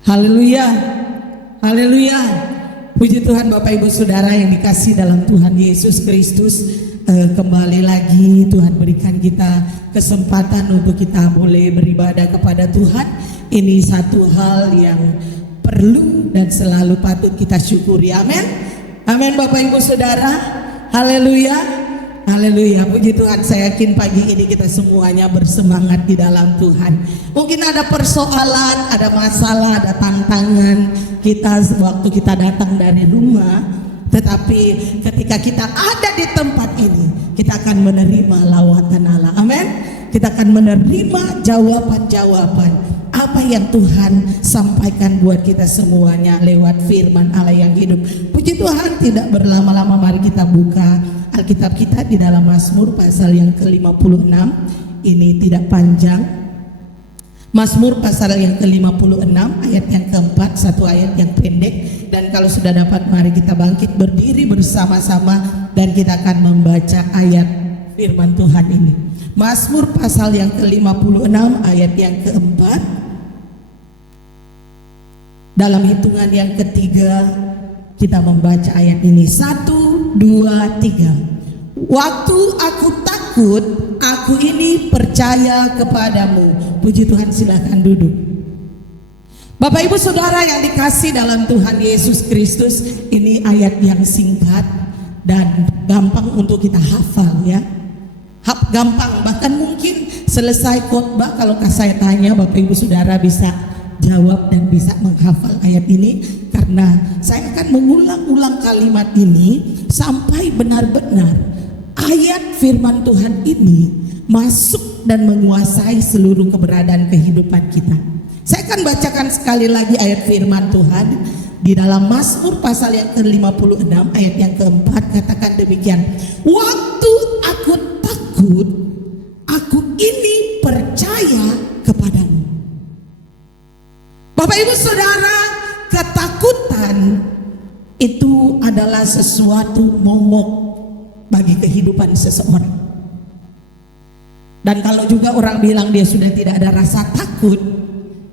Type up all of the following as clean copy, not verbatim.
Haleluya, haleluya. Puji Tuhan Bapak Ibu Saudara yang dikasih dalam Tuhan Yesus Kristus. Kembali lagi Tuhan berikan kita kesempatan untuk kita boleh beribadah kepada Tuhan. Ini satu hal yang perlu dan selalu patut kita syukuri. Amin. Amin Bapak Ibu Saudara. Haleluya. Haleluya, puji Tuhan. Saya yakin pagi ini kita semuanya bersemangat di dalam Tuhan. Mungkin ada persoalan, ada masalah, ada tantangan kita waktu kita datang dari rumah. Tetapi ketika kita ada di tempat ini, kita akan menerima lawatan Allah. Amin. Kita akan menerima jawaban-jawaban apa yang Tuhan sampaikan buat kita semuanya lewat firman Allah yang hidup. Puji Tuhan, tidak berlama-lama mari kita buka Alkitab kita di dalam Mazmur pasal yang ke-56. Ini tidak panjang. Mazmur pasal yang ke-56 ayat yang keempat, satu ayat yang pendek. Dan kalau sudah dapat mari kita bangkit berdiri bersama-sama dan kita akan membaca ayat firman Tuhan ini. Mazmur pasal yang ke-56 ayat yang keempat. Dalam hitungan yang ketiga kita membaca ayat ini. 1, 2, 3. Waktu aku takut, aku ini percaya kepadamu. Puji Tuhan, silakan duduk. Bapak Ibu Saudara yang dikasih dalam Tuhan Yesus Kristus, ini ayat yang singkat dan gampang untuk kita hafal ya. Gampang, bahkan mungkin selesai khotbah kalau saya tanya Bapak Ibu Saudara bisa jawab dan bisa menghafal ayat ini. Karena saya akan mengulang-ulang kalimat ini sampai benar-benar ayat firman Tuhan ini masuk dan menguasai seluruh keberadaan kehidupan kita. Saya akan bacakan sekali lagi ayat firman Tuhan di dalam Mazmur pasal yang ke-56 ayat yang keempat. Katakan demikian. Waktu aku takut, aku ini percaya kepadamu. Bapak Ibu Saudara, ketakutan itu adalah sesuatu momok bagi kehidupan seseorang. Dan kalau juga orang bilang dia sudah tidak ada rasa takut,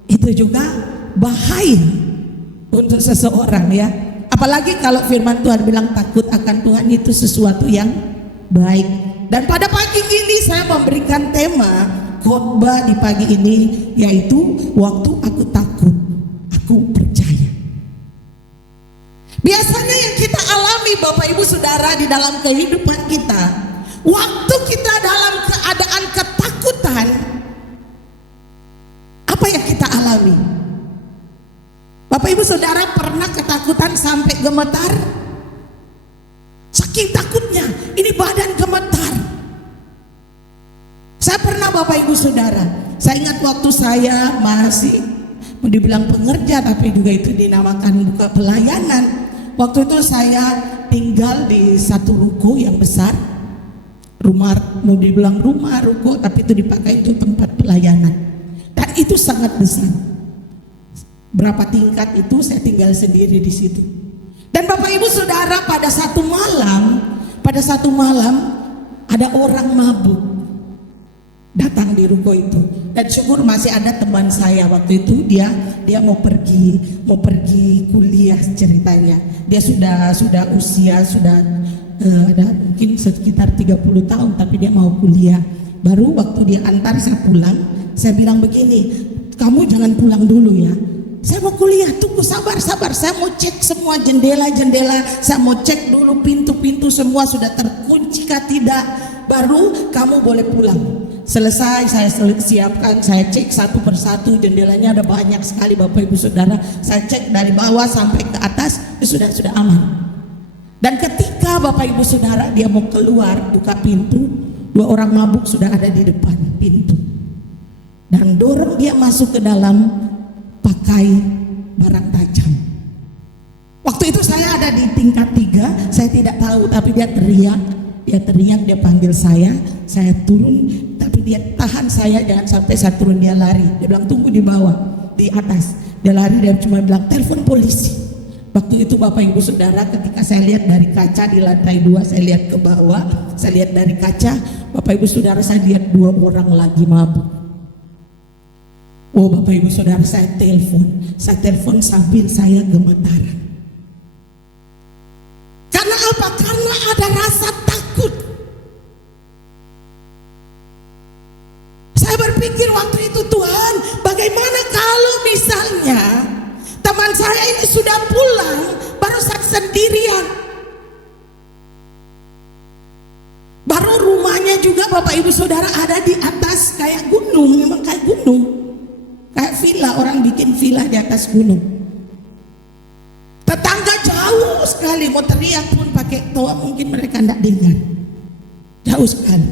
itu juga bahaya untuk seseorang ya. Apalagi kalau firman Tuhan bilang takut akan Tuhan itu sesuatu yang baik. Dan pada pagi ini saya memberikan tema khotbah di pagi ini, yaitu waktu aku takut, aku percaya. Biasanya yang kita alami Bapak Ibu Saudara di dalam kehidupan kita, waktu kita dalam keadaan ketakutan, apa yang kita alami? Bapak Ibu Saudara pernah ketakutan sampai gemetar? Saking takutnya, ini badan gemetar. Saya pernah Bapak Ibu Saudara, saya ingat waktu saya masih mau dibilang pengerja tapi juga itu dinamakan buka pelayanan. Waktu itu saya tinggal di satu ruko yang besar. Rumah, mau dibilang rumah, ruko, tapi itu dipakai untuk tempat pelayanan. Dan itu sangat besar. Berapa tingkat itu saya tinggal sendiri di situ. Dan Bapak Ibu Saudara, pada satu malam ada orang mabuk datang di ruko itu. Dan syukur masih ada teman saya waktu itu, dia mau pergi kuliah ceritanya. Dia sudah usia ada mungkin sekitar 30 tahun, tapi dia mau kuliah. Baru waktu dia antar saya pulang, saya bilang begini, kamu jangan pulang dulu ya, saya mau kuliah, tunggu sabar, saya mau cek semua jendela, saya mau cek dulu pintu semua sudah terkunci kah tidak, baru kamu boleh pulang. Selesai saya siapkan, saya cek satu persatu, jendelanya ada banyak sekali Bapak Ibu Saudara. Saya cek dari bawah sampai ke atas, sudah aman. Dan ketika Bapak Ibu Saudara dia mau keluar buka pintu, dua orang mabuk sudah ada di depan pintu dan dorong dia masuk ke dalam pakai barang tajam. Waktu itu saya ada di tingkat 3, saya tidak tahu, tapi dia teriak, dia panggil saya turun, tapi dia tahan saya jangan sampai saya turun. Dia lari, dia bilang tunggu di bawah, di atas. Dia lari, dia cuma bilang telepon polisi. Waktu itu Bapak Ibu Saudara, ketika saya lihat dari kaca di lantai 2, saya lihat ke bawah, saya lihat dari kaca, Bapak Ibu Saudara, saya lihat 2 orang lagi mabuk. Oh Bapak Ibu Saudara, saya telepon sambil saya gemetaran. Karena apa? Karena ada rasa takut. Saya berpikir waktu itu, Tuhan, bagaimana kalau misalnya teman saya ini sudah pulang, baru saya sendirian. Baru rumahnya juga Bapak Ibu Saudara ada di atas kayak gunung, memang kayak gunung. Kayak villa, orang bikin villa di atas gunung. Tetangga jauh sekali, mau teriak pun pakai toa mungkin mereka tidak dengar. Jauh sekali.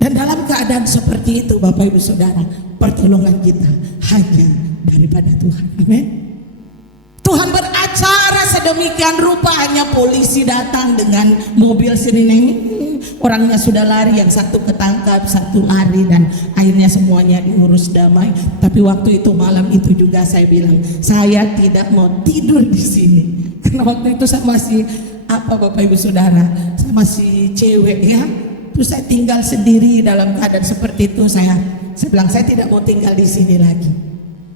Dan dalam keadaan seperti itu Bapak Ibu Saudara, pertolongan kita hanya daripada Tuhan. Amin. Tuhan beracara sedemikian rupa, hanya polisi datang dengan mobil sirine. Orangnya sudah lari, yang satu ketangkap, satu lari, dan akhirnya semuanya diurus damai. Tapi waktu itu, malam itu juga saya bilang, saya tidak mau tidur di sini. Karena waktu itu saya masih Bapak Ibu Saudara, saya masih cewek ya. Terus saya tinggal sendiri dalam keadaan seperti itu. Saya bilang saya tidak mau tinggal di sini lagi.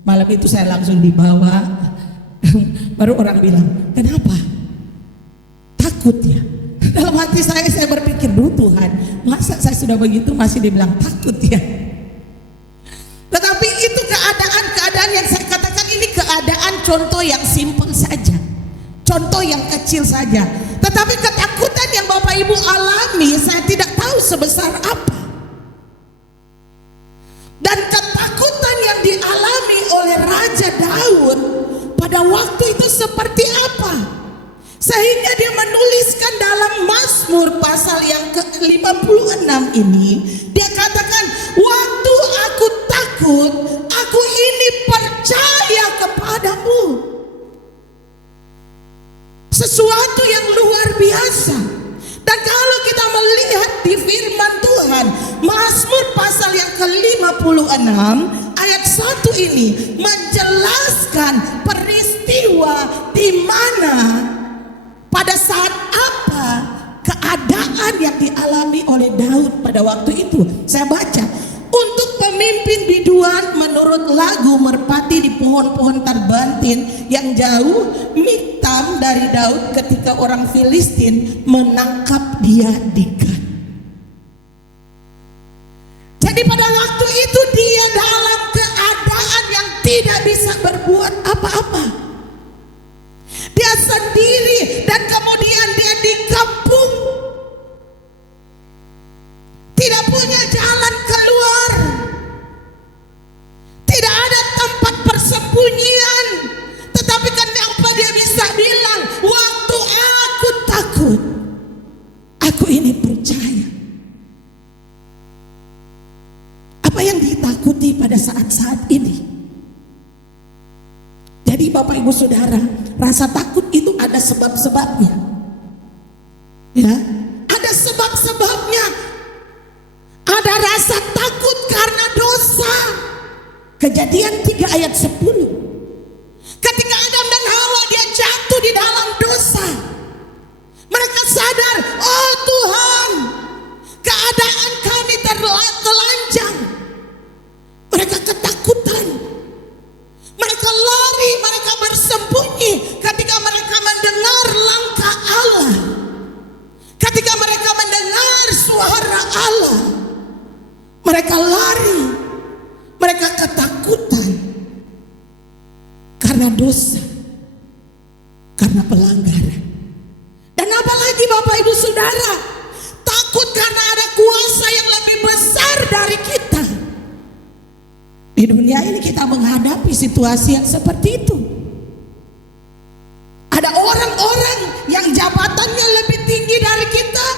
Malam itu saya langsung dibawa. Baru orang bilang, kenapa? Takut ya? Dalam hati saya berpikir, Tuhan, masa saya sudah begitu masih dibilang takut ya? Tetapi itu keadaan yang saya katakan ini keadaan contoh yang simpel saja, contoh yang kecil saja. Tetapi ketakutan yang Bapak Ibu alami, saya tidak tahu sebesar apa. Dan ketakutan yang dialami oleh Raja Daud pada waktu itu seperti apa? Sehingga dia menuliskan dalam Mazmur pasal yang ke-56 ini, dia katakan, waktu aku takut, aku ini percaya kepadamu. Sesuatu yang luar biasa. Dan kalau kita melihat di firman Tuhan, Mazmur pasal yang ke-56 ayat 1 ini menjelaskan peristiwa di mana, pada saat apa keadaan yang dialami oleh Daud pada waktu itu. Saya baca, untuk pemimpin biduan menurut lagu merpati di pohon-pohon terbantin yang jauh, Miktam dari Daud ketika orang Filistin menangkap dia di Gat. Jadi pada waktu itu dia dalam keadaan yang tidak bisa berbuat apa-apa. Dia sendiri dan kemudian dia dikepung. Tidak punya jalan keluar. Tidak ada tempat persembunyian. Tetapi kenapa dia bisa bilang, waktu aku takut, aku ini percaya. Apa yang ditakuti pada saat-saat ini? Jadi Bapak Ibu Saudara, rasa takut itu ada sebab-sebabnya. Ya, ada sebab-sebabnya. Ada rasa takut karena dosa. Kejadian 3 ayat 10. Ketika Adam dan Hawa dia jatuh di dalam dosa, mereka sadar, oh Tuhan, keadaan kami telanjang. Mereka ketakutan. Mereka lari, mereka bersembunyi ketika mereka mendengar langkah Allah. Ketika mereka mendengar suara Allah, mereka lari, mereka ketakutan karena dosa, karena pelanggaran. Dan apalagi Bapak Ibu Saudara, takut karena ada kuasa yang lebih besar dari kita. Di dunia ini kita menghadapi situasi yang seperti itu. Ada orang-orang yang jabatannya lebih tinggi dari kita.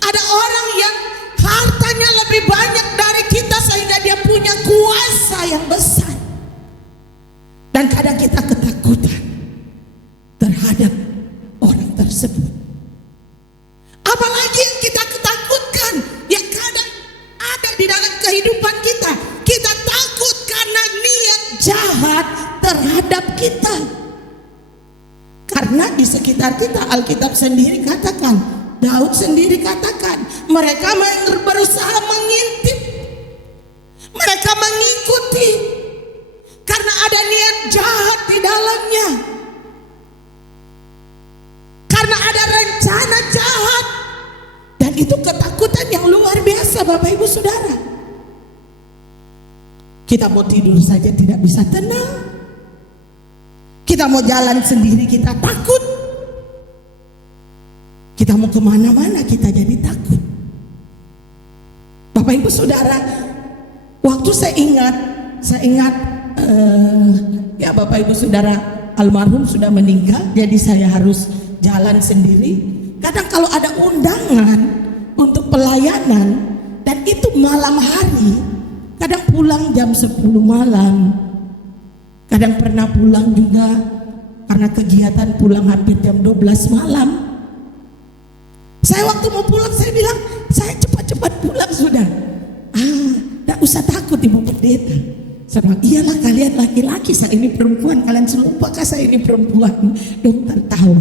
Ada orang yang hartanya lebih banyak dari kita sehingga dia punya kuasa yang besar. Dan kadang kita ketakutan terhadap orang tersebut. Apalagi yang kita ketakutkan, yang kadang ada di dalam kehidupan kita. Kita takut karena niat jahat terhadap kita. Karena di sekitar kita, Alkitab sendiri katakan, Daud sendiri katakan, mereka berusaha mengintip Bapak Ibu Saudara. Kita mau tidur saja tidak bisa tenang. Kita mau jalan sendiri kita takut. Kita mau kemana-mana kita jadi takut. Bapak Ibu Saudara, waktu saya ingat ya Bapak Ibu Saudara, almarhum sudah meninggal, jadi saya harus jalan sendiri. Kadang kalau ada undangan untuk pelayanan dan itu malam hari, kadang pulang jam 10 malam, kadang pernah pulang juga karena kegiatan pulang hampir jam 12 malam. Saya waktu mau pulang saya bilang, saya cepat-cepat pulang sudah. Tidak usah takut Ibu Pendeta. Saya bilang, iyalah kalian laki-laki, saya ini perempuan, kalian selumpakah saya ini perempuan? Dong tertawa.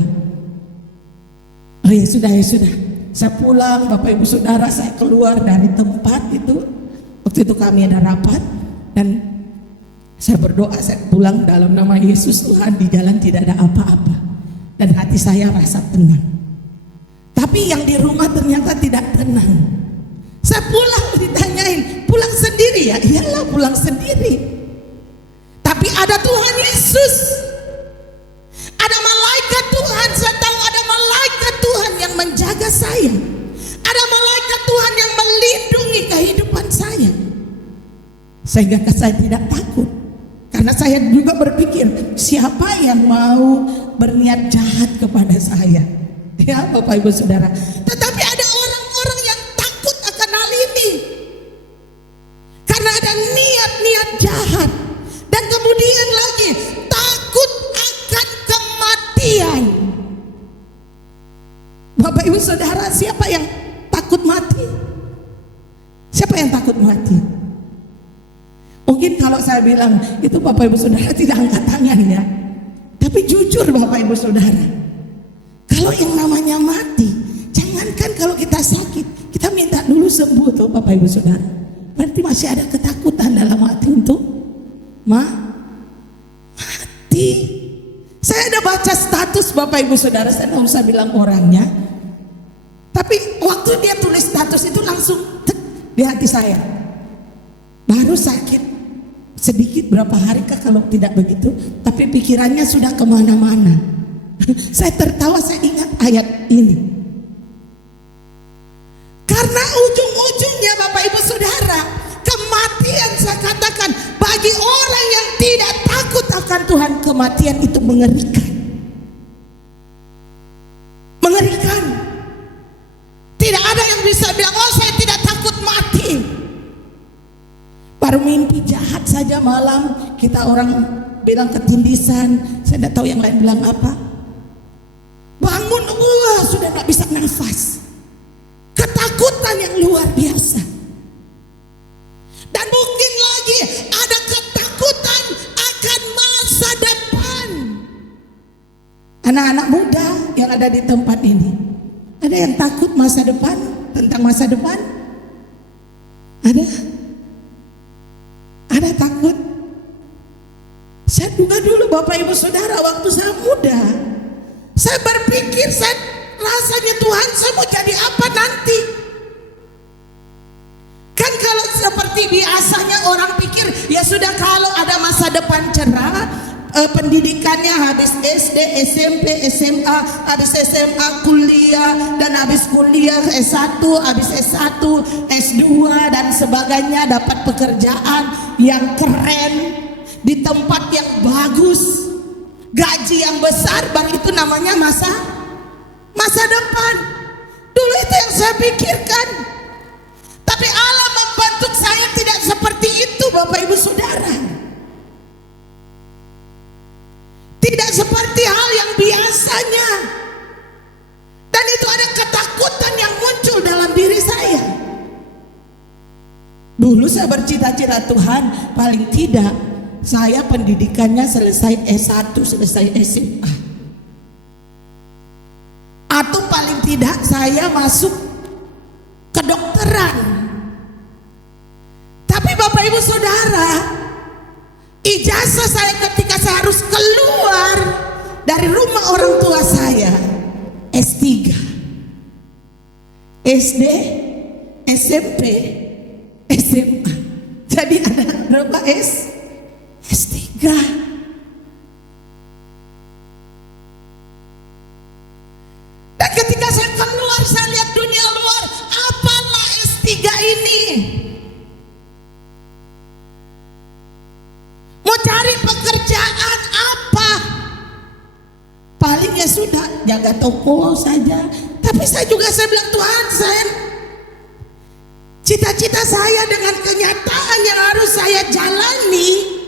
Oh ya sudah, saya pulang. Bapak Ibu Saudara, saya keluar dari tempat itu. Waktu itu kami ada rapat dan saya berdoa, saya pulang dalam nama Yesus. Tuhan, di jalan tidak ada apa-apa dan hati saya rasa tenang. Tapi yang di rumah ternyata tidak tenang. Saya pulang ditanyain, pulang sendiri ya? Iyalah pulang sendiri. Tapi ada Tuhan Yesus, ada malaikat Tuhan. Saya tahu ada malaikat Tuhan yang menjaga saya, ada malaikat Tuhan yang melindungi kehidupan saya, sehingga saya tidak takut. Karena saya juga berpikir, siapa yang mau berniat jahat kepada saya? Ya Bapak Ibu Saudara. Tetapi ada orang-orang yang takut akan hal ini, karena ada niat-niat jahat. Dan kemudian lagi takut akan kematian. Bapak Ibu Saudara, siapa yang takut mati? Siapa yang takut mati? Mungkin kalau saya bilang itu Bapak Ibu Saudara tidak angkat tangan ya. Tapi jujur Bapak Ibu Saudara, kalau yang namanya mati, jangankan kalau kita sakit, kita minta dulu sembuh tuh Bapak Ibu Saudara. Berarti masih ada ketakutan dalam hati untuk mati. Saya ada baca status Bapak Ibu Saudara, saya tidak usah bilang orangnya. Tapi waktu dia tulis status itu langsung di hati saya. Baru sakit sedikit berapa hari kah kalau tidak begitu, tapi pikirannya sudah kemana-mana. Saya tertawa, saya ingat ayat ini. Karena ujung-ujungnya Bapak Ibu Saudara, kematian, saya katakan bagi orang yang tidak takut akan Tuhan, kematian itu mengerikan. Mengerikan. Tidak ada yang bisa bilang, oh saya tidak takut mati. Baru mimpi jahat saja malam, kita orang bilang ketindisan, saya tidak tahu yang lain bilang apa. Bangun, wah sudah tidak bisa nafas. Ketakutan yang luar biasa. Dan mungkin lagi ada ketakutan akan masa depan. Anak-anak muda yang ada di tempat ini, ada yang takut masa depan, tentang masa depan? Ada? Ada takut? Saya juga dulu Bapak Ibu Saudara, waktu saya muda, saya berpikir, saya rasanya Tuhan, saya mau jadi apa nanti? Kan kalau seperti biasanya orang pikir, ya sudah kalau ada masa depan cerah, pendidikannya habis SD, SMP, SMA, habis SMA kuliah, dan habis kuliah S1, habis S1, S2 dan sebagainya, dapat pekerjaan yang keren di tempat yang bagus, gaji yang besar, baru itu namanya masa depan. Dulu itu yang saya pikirkan. Tapi Allah membentuk saya tidak seperti itu Bapak Ibu Saudara. Tidak seperti hal yang biasanya. Dan itu ada ketakutan yang muncul dalam diri saya. Dulu saya bercita-cita, Tuhan, paling tidak saya pendidikannya selesai S1, selesai SMA. Atau paling tidak saya masuk kedokteran. Tapi Bapak Ibu Saudara, ijazah saya ketika saya harus keluar dari rumah orang tua saya, S3, SD, SMP, SMA. Jadi ada berapa S3. Dan ketika saya keluar, saya lihat dunia luar, apalah S3 ini? Mau cari pekerjaan apa? Paling ya sudah jaga toko saja. Tapi saya bilang, Tuhan, cita-cita saya dengan kenyataan yang harus saya jalani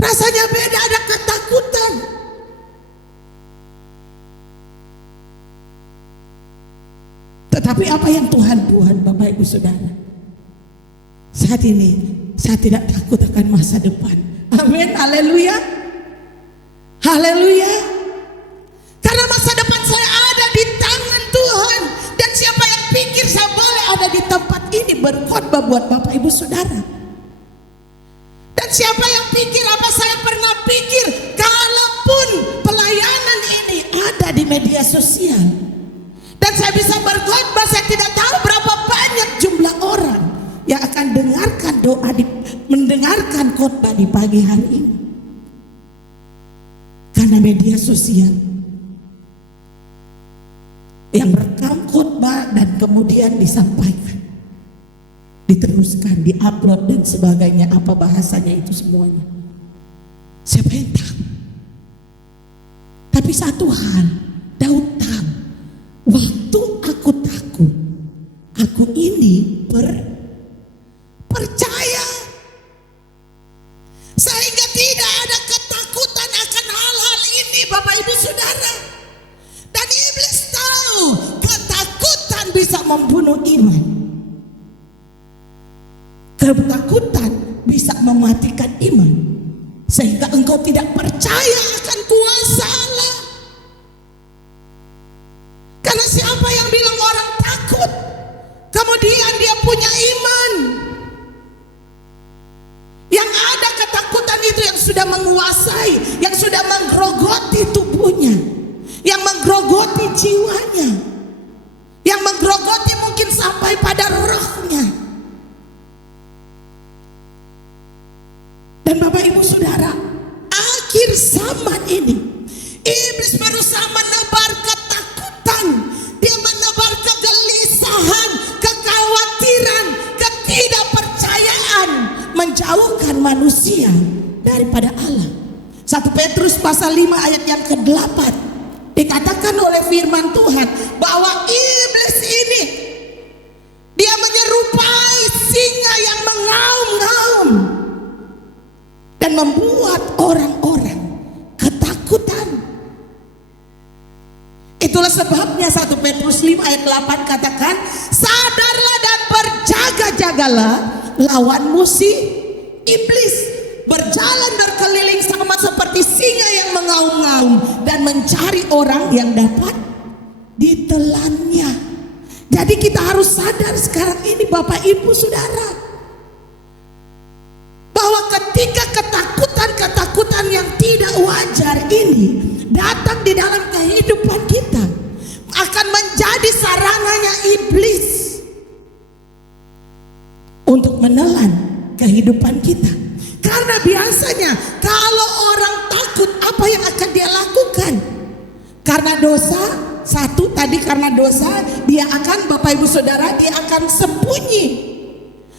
rasanya beda, ada ketakutan. Tetapi apa yang Tuhan buat, Bapak Ibu Saudara, saat ini saya tidak takut akan masa depan. Amin, haleluya, haleluya. Karena masa depan saya ada di tangan Tuhan. Dan siapa yang pikir saya boleh ada di tempat ini berkhotbah buat Bapak Ibu Saudara? Dan siapa yang pikir, apa saya pernah pikir, kalaupun pelayanan ini ada di media sosial dan saya bisa berkhotbah, saya tidak tahu berapa banyak jumlah orang yang akan mendengarkan khotbah di pagi hari ini. Karena media sosial yang rekam khotbah dan kemudian disampaikan, diteruskan, diupload dan sebagainya, apa bahasanya itu semuanya. Siapa yang tahu? Tapi satu hal, Daud tahu, waktu aku takut, aku ini percaya. Sehingga tidak ada ketakutan akan hal-hal ini, Bapak Ibu Saudara. Dan iblis tahu ketakutan bisa membunuh iman. Ketakutan bisa mematikan iman, sehingga engkau tidak percaya akan kuasa Allah. Karena siapa yang bilang orang takut kemudian dia punya iman? Yang ada ketakutan itu yang sudah menguasai, yang sudah menggerogoti tubuhnya, yang menggerogoti jiwanya, yang menggerogoti mungkin sampai pada rohnya. Dan Bapak Ibu Saudara, akhir zaman ini iblis berusaha menebar ketakutan. Dia menebar kegelisahan, kekhawatiran, ketidakpercayaan, menjauhkan manusia daripada Allah. 1 Petrus pasal 5 ayat yang ke-8 dikatakan oleh firman Tuhan bahwa iblis ini dia menyerupai singa yang mengaum-ngaum dan membuat orang-orang ketakutan. Itulah sebabnya 1 Petrus 5 ayat 8 katakan, sadarlah dan berjaga-jagalah, lawanmu si iblis berjalan berkeliling sama seperti singa yang mengaum-ngaum dan mencari orang yang dapat ditelannya. Jadi kita harus sadar sekarang ini, Bapak Ibu Saudara, bahwa ketika ketakutan yang tidak wajar ini datang di dalam kehidupan kita, akan menjadi sarananya iblis untuk menelan kehidupan kita. Karena biasanya kalau orang takut, apa yang akan dia lakukan? Karena dosa, satu tadi karena dosa, dia akan, Bapak Ibu Saudara, dia akan sembunyi,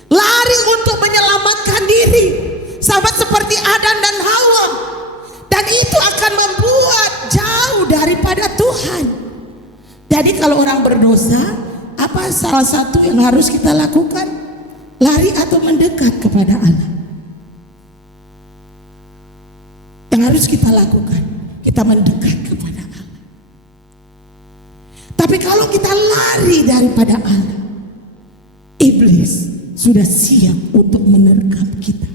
lari untuk menyelamatkan diri, sama seperti Adam dan Hawa. Dan itu akan membuat jauh daripada Tuhan. Jadi kalau orang berdosa, apa salah satu yang harus kita lakukan? Lari atau mendekat kepada Allah. Yang harus kita lakukan, kita mendekat kepada Allah. Tapi kalau kita lari daripada Allah, iblis sudah siap untuk menerkam kita.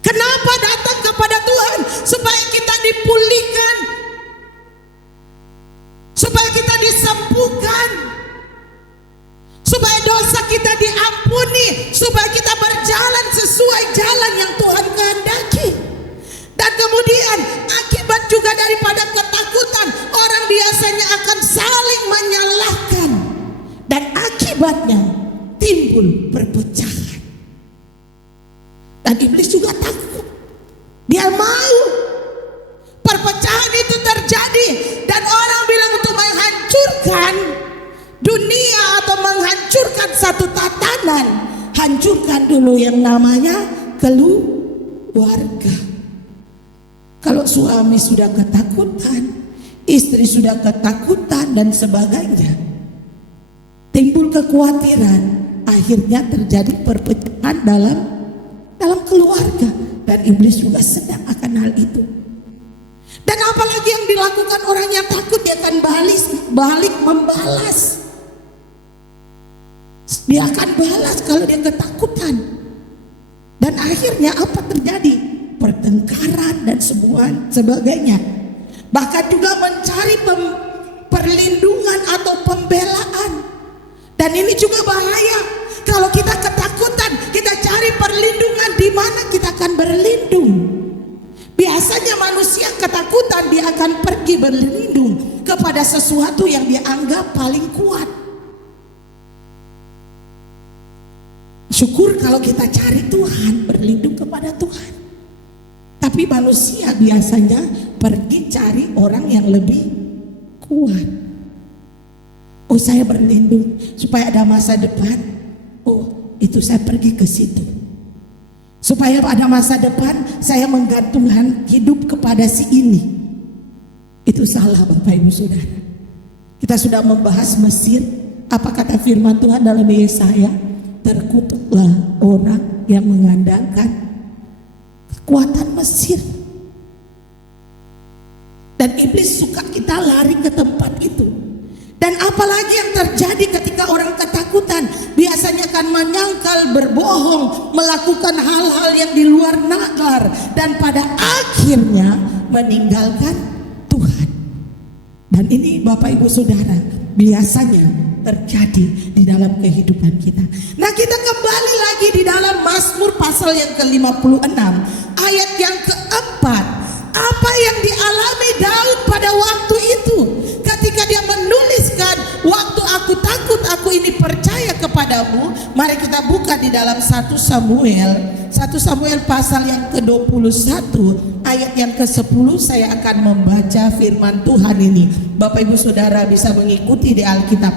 Kenapa datang kepada Tuhan? Supaya kita dipulihkan, supaya kita disembuhkan, supaya dosa kita diampuni, supaya kita berjalan sesuai jalan yang Tuhan kehendaki. Dan kemudian akibat juga daripada ketakutan, orang biasanya akan saling menyalahkan. Akibatnya timbul perpecahan. Dan iblis juga takut. Dia mau perpecahan itu terjadi. Dan orang bilang untuk menghancurkan dunia atau menghancurkan satu tatanan, hancurkan dulu yang namanya keluarga. Kalau suami sudah ketakutan, istri sudah ketakutan dan sebagainya, timbul kekhawatiran, akhirnya terjadi perpecahan dalam keluarga. Dan iblis juga sedang akan hal itu. Dan apalagi yang dilakukan orang yang takut, dia akan balik membalas. Dia akan balas kalau dia ketakutan. Dan akhirnya apa terjadi? Pertengkaran dan semua sebagainya. Bahkan juga mencari perlindungan atau pembelaan. Dan ini juga bahaya. Kalau kita ketakutan, kita cari perlindungan, di mana kita akan berlindung? Biasanya manusia ketakutan, dia akan pergi berlindung kepada sesuatu yang dia anggap paling kuat. Syukur kalau kita cari Tuhan, berlindung kepada Tuhan. Tapi manusia biasanya pergi cari orang yang lebih kuat. Oh, saya berlindung supaya ada masa depan. Oh, itu saya pergi ke situ. Supaya pada masa depan saya menggantungkan hidup kepada si ini. Itu salah, Bapak Ibu Saudara. Kita sudah membahas Mesir. Apa kata firman Tuhan dalam Yesaya? Terkutuklah orang yang mengandalkan kekuatan Mesir. Dan iblis suka kita lari ke tempat itu. Dan apalagi yang terjadi ketika orang ketakutan, biasanya akan menyangkal, berbohong, melakukan hal-hal yang di luar nalar, dan pada akhirnya meninggalkan Tuhan. Dan ini Bapak Ibu Saudara biasanya terjadi di dalam kehidupan kita. Nah, kita kembali lagi di dalam Mazmur pasal yang ke-56 ayat yang keempat. Apa yang dialami Daud pada waktu itu ketika dia menuliskan, waktu aku takut aku ini percaya kepadamu. Mari kita buka di dalam 1 Samuel pasal yang ke-21 ayat yang ke-10. Saya akan membaca firman Tuhan ini. Bapak Ibu Saudara bisa mengikuti di Alkitab.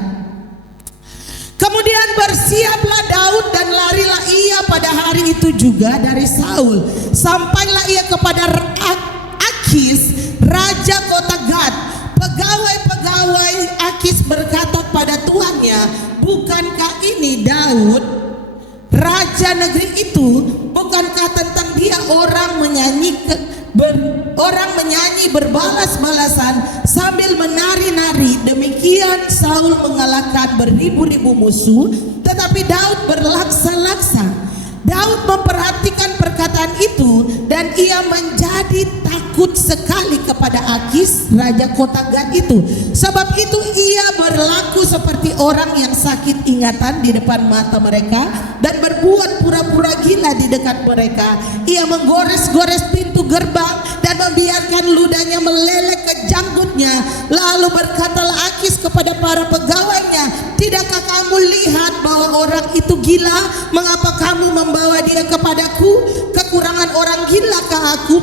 Kemudian bersiaplah Daud dan larilah ia pada hari itu juga dari Saul. Sampailah ia kepada Akis, raja kota Gad. Pegawai-pegawai Akis berkata pada tuannya, bukankah ini Daud, raja negeri itu? Bukankah tentang dia orang menyanyi berbalas-balasan sambil menari-nari? Demikian Saul mengalahkan beribu-ribu musuh, tetapi Daud berlaksa-laksa. Daud memperhatikan perkataan itu dan ia menjadi takut sekali kepada Akis, raja kota Gad itu. Sebab itu ia berlaku seperti orang yang sakit ingatan di depan mata mereka dan berbuat pura-pura gila di dekat mereka. Ia menggores-gores pintu gerbang dan membiarkan ludahnya meleleh ke janggutnya. Lalu berkatalah Akis kepada para pegawainya, tidakkah kamu lihat bahwa orang itu gila? Mengapa kamu membawa dia kepadaku? Kekurangan orang gilakah aku?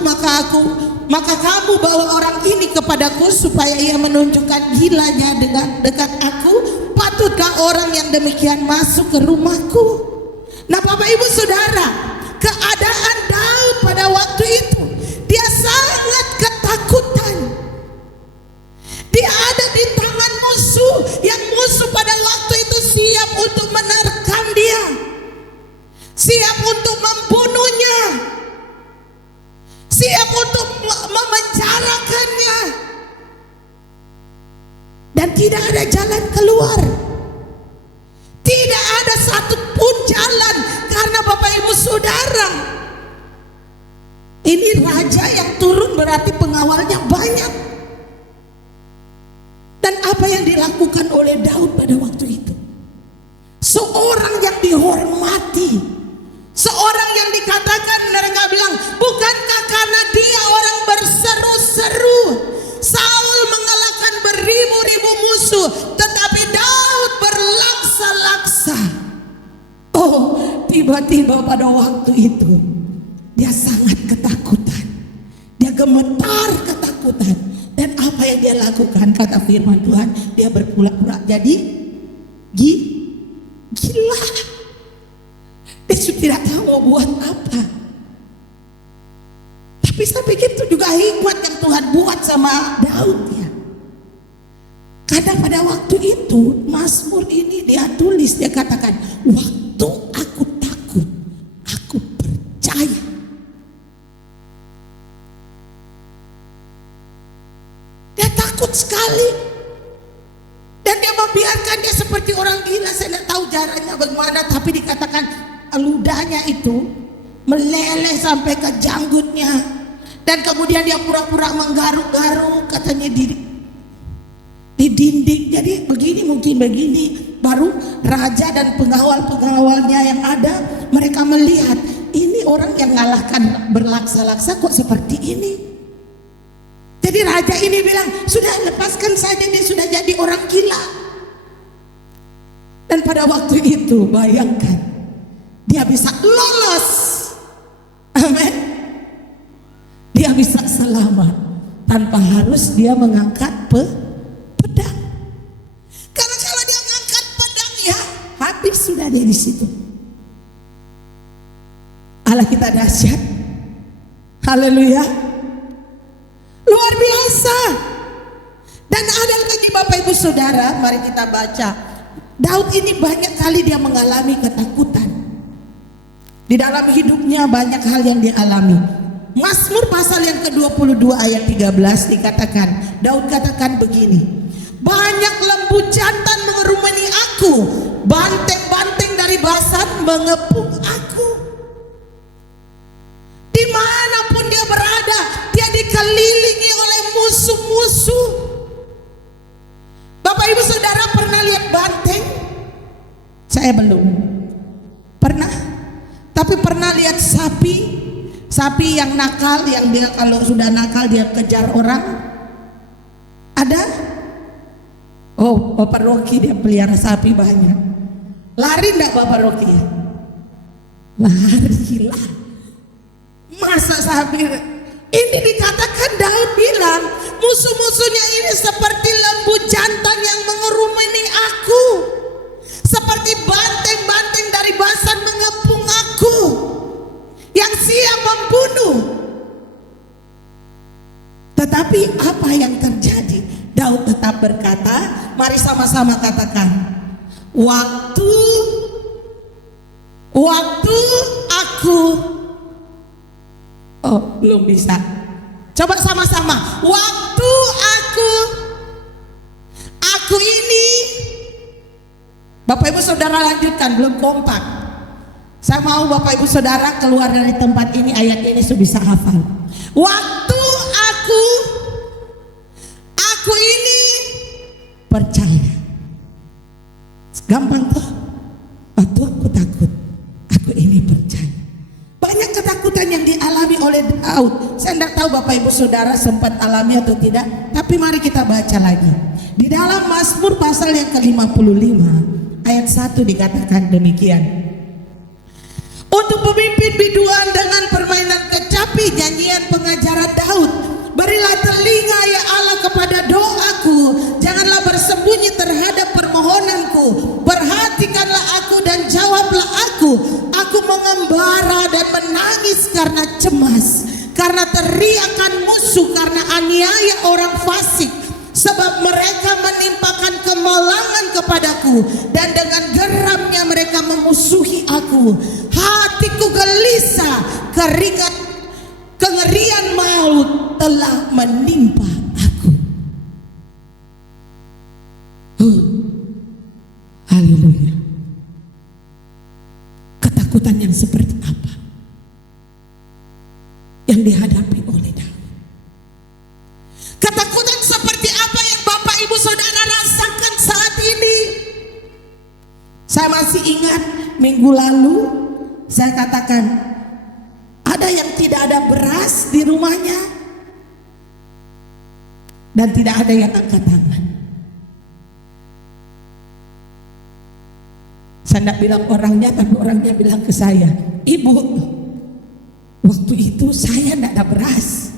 Maka kamu bawa orang ini kepadaku supaya ia menunjukkan gilanya dengan dekat aku. Patutkah orang yang demikian masuk ke rumahku? Nah, Bapak Ibu Saudara, keadaan Daud pada waktu itu, dia sangat ketakutan. Dia ada di tangan musuh, yang musuh pada waktu itu siap untuk menerkam dia, siap untuk membunuhnya, siap untuk memenjarakannya, dan tidak ada jalan keluar. Tidak ada satupun jalan, karena Bapak Ibu Saudara, ini raja yang turun berarti pengawalnya banyak. Dan apa yang dilakukan oleh Daud pada waktu itu? Seorang yang dihormati, seorang yang dikatakan, mereka bilang, bukankah karena dia orang berseru-seru Saul mengalahkan beribu-ribu musuh, tetapi Daud berlaksa-laksa tiba-tiba pada waktu itu dia sangat ketakutan. Dia gemetar ketakutan. Dan apa yang dia lakukan, kata firman Tuhan, dia berpura-pura jadi gila. Dia sudah tidak tahu mau buat apa. Tapi saya pikir itu juga hikmat yang Tuhan buat sama Daud ya. Karena pada waktu itu Mazmur ini dia tulis, dia katakan, waktu aku takut, aku percaya. Dia takut sekali. Dan dia membiarkan dia seperti orang gila. Saya tidak tahu caranya bagaimana, tapi dikatakan ludahnya itu meleleh sampai ke janggutnya. Dan kemudian dia pura-pura menggaruk-garuk katanya di dinding. Jadi begini, mungkin begini. Baru raja dan pengawal-pengawalnya yang ada, mereka melihat ini orang yang ngalahkan berlaksa-laksa kok seperti ini. Jadi raja ini bilang, sudah lepaskan saja, dia sudah jadi orang gila. Dan pada waktu itu bayangkan, dia bisa lolos. Amin. Dia bisa selamat tanpa harus dia mengangkat pedang. Karena kalau dia mengangkat pedang ya habis sudah dia di situ. Allah kita dahsyat. Haleluya. Luar biasa. Dan ada lagi Bapak Ibu Saudara, mari kita baca. Daud ini banyak kali dia mengalami ketakutan. Di dalam hidupnya banyak hal yang dialami. Mazmur pasal yang ke-22 ayat 13 dikatakan, Daud katakan begini, banyak lembu jantan mengerumuni aku, banteng-banteng dari Basan mengepung aku. Dimanapun dia berada, dia dikelilingi oleh musuh-musuh. Bapak Ibu Saudara pernah lihat banteng? Saya belum pernah. Tapi pernah lihat sapi? Sapi yang nakal, yang dia kalau sudah nakal dia kejar orang? Ada? Oh, Bapak Rocky dia pelihara sapi banyak. Lari enggak Bapak Rocky? Lari lah. Masa sapi? Ini dikatakan Daud bilang, musuh-musuhnya ini seperti lembu jantan yang mengerumuni aku, seperti banteng-banteng dari Basan mengepung aku, yang siap membunuh. Tetapi apa yang terjadi? Daud tetap berkata, mari sama-sama katakan, waktu aku. Oh, belum bisa. Coba sama-sama. Waktu aku ini. Bapak Ibu Saudara lanjutkan, belum kompak. Saya mau Bapak Ibu Saudara keluar dari tempat ini, ayat ini sudah bisa hafal. Waktu aku ini percaya. Gampang tuh. Waktu aku takut, aku ini percaya. Banyak ketakutan yang dialami oleh Daud. Saya tidak tahu Bapak Ibu Saudara sempat alami atau tidak, tapi mari kita baca lagi. Di dalam Mazmur pasal yang ke-55 ayat 1 dikatakan demikian. Untuk pemimpin biduan dengan permainan kecapi, nyanyian pengajaran Daud. Berilah telinga ya Allah kepada doaku, janganlah bersembunyi terhadap permohonanku. Perhatikanlah aku dan jawablah aku. Aku mengembara dan menangis karena cemas, karena teriakan musuh, karena aniaya orang fasik. Sebab mereka menimpakan kemalangan kepadaku, dan dengan geramnya mereka memusuhi aku. Hatiku gelisah, kengerian maut telah menimpa aku. Haleluya. Ketakutan yang seperti apa yang dihadapi oleh Daud? Ketakutan seperti apa yang Bapak Ibu Saudara rasakan saat ini? Saya masih ingat minggu lalu saya katakan, ada yang tidak ada beras di rumahnya dan tidak ada yang angkat tangan. Saya tidak bilang orangnya, tapi orangnya bilang ke saya, "Ibu, waktu itu saya tidak ada beras."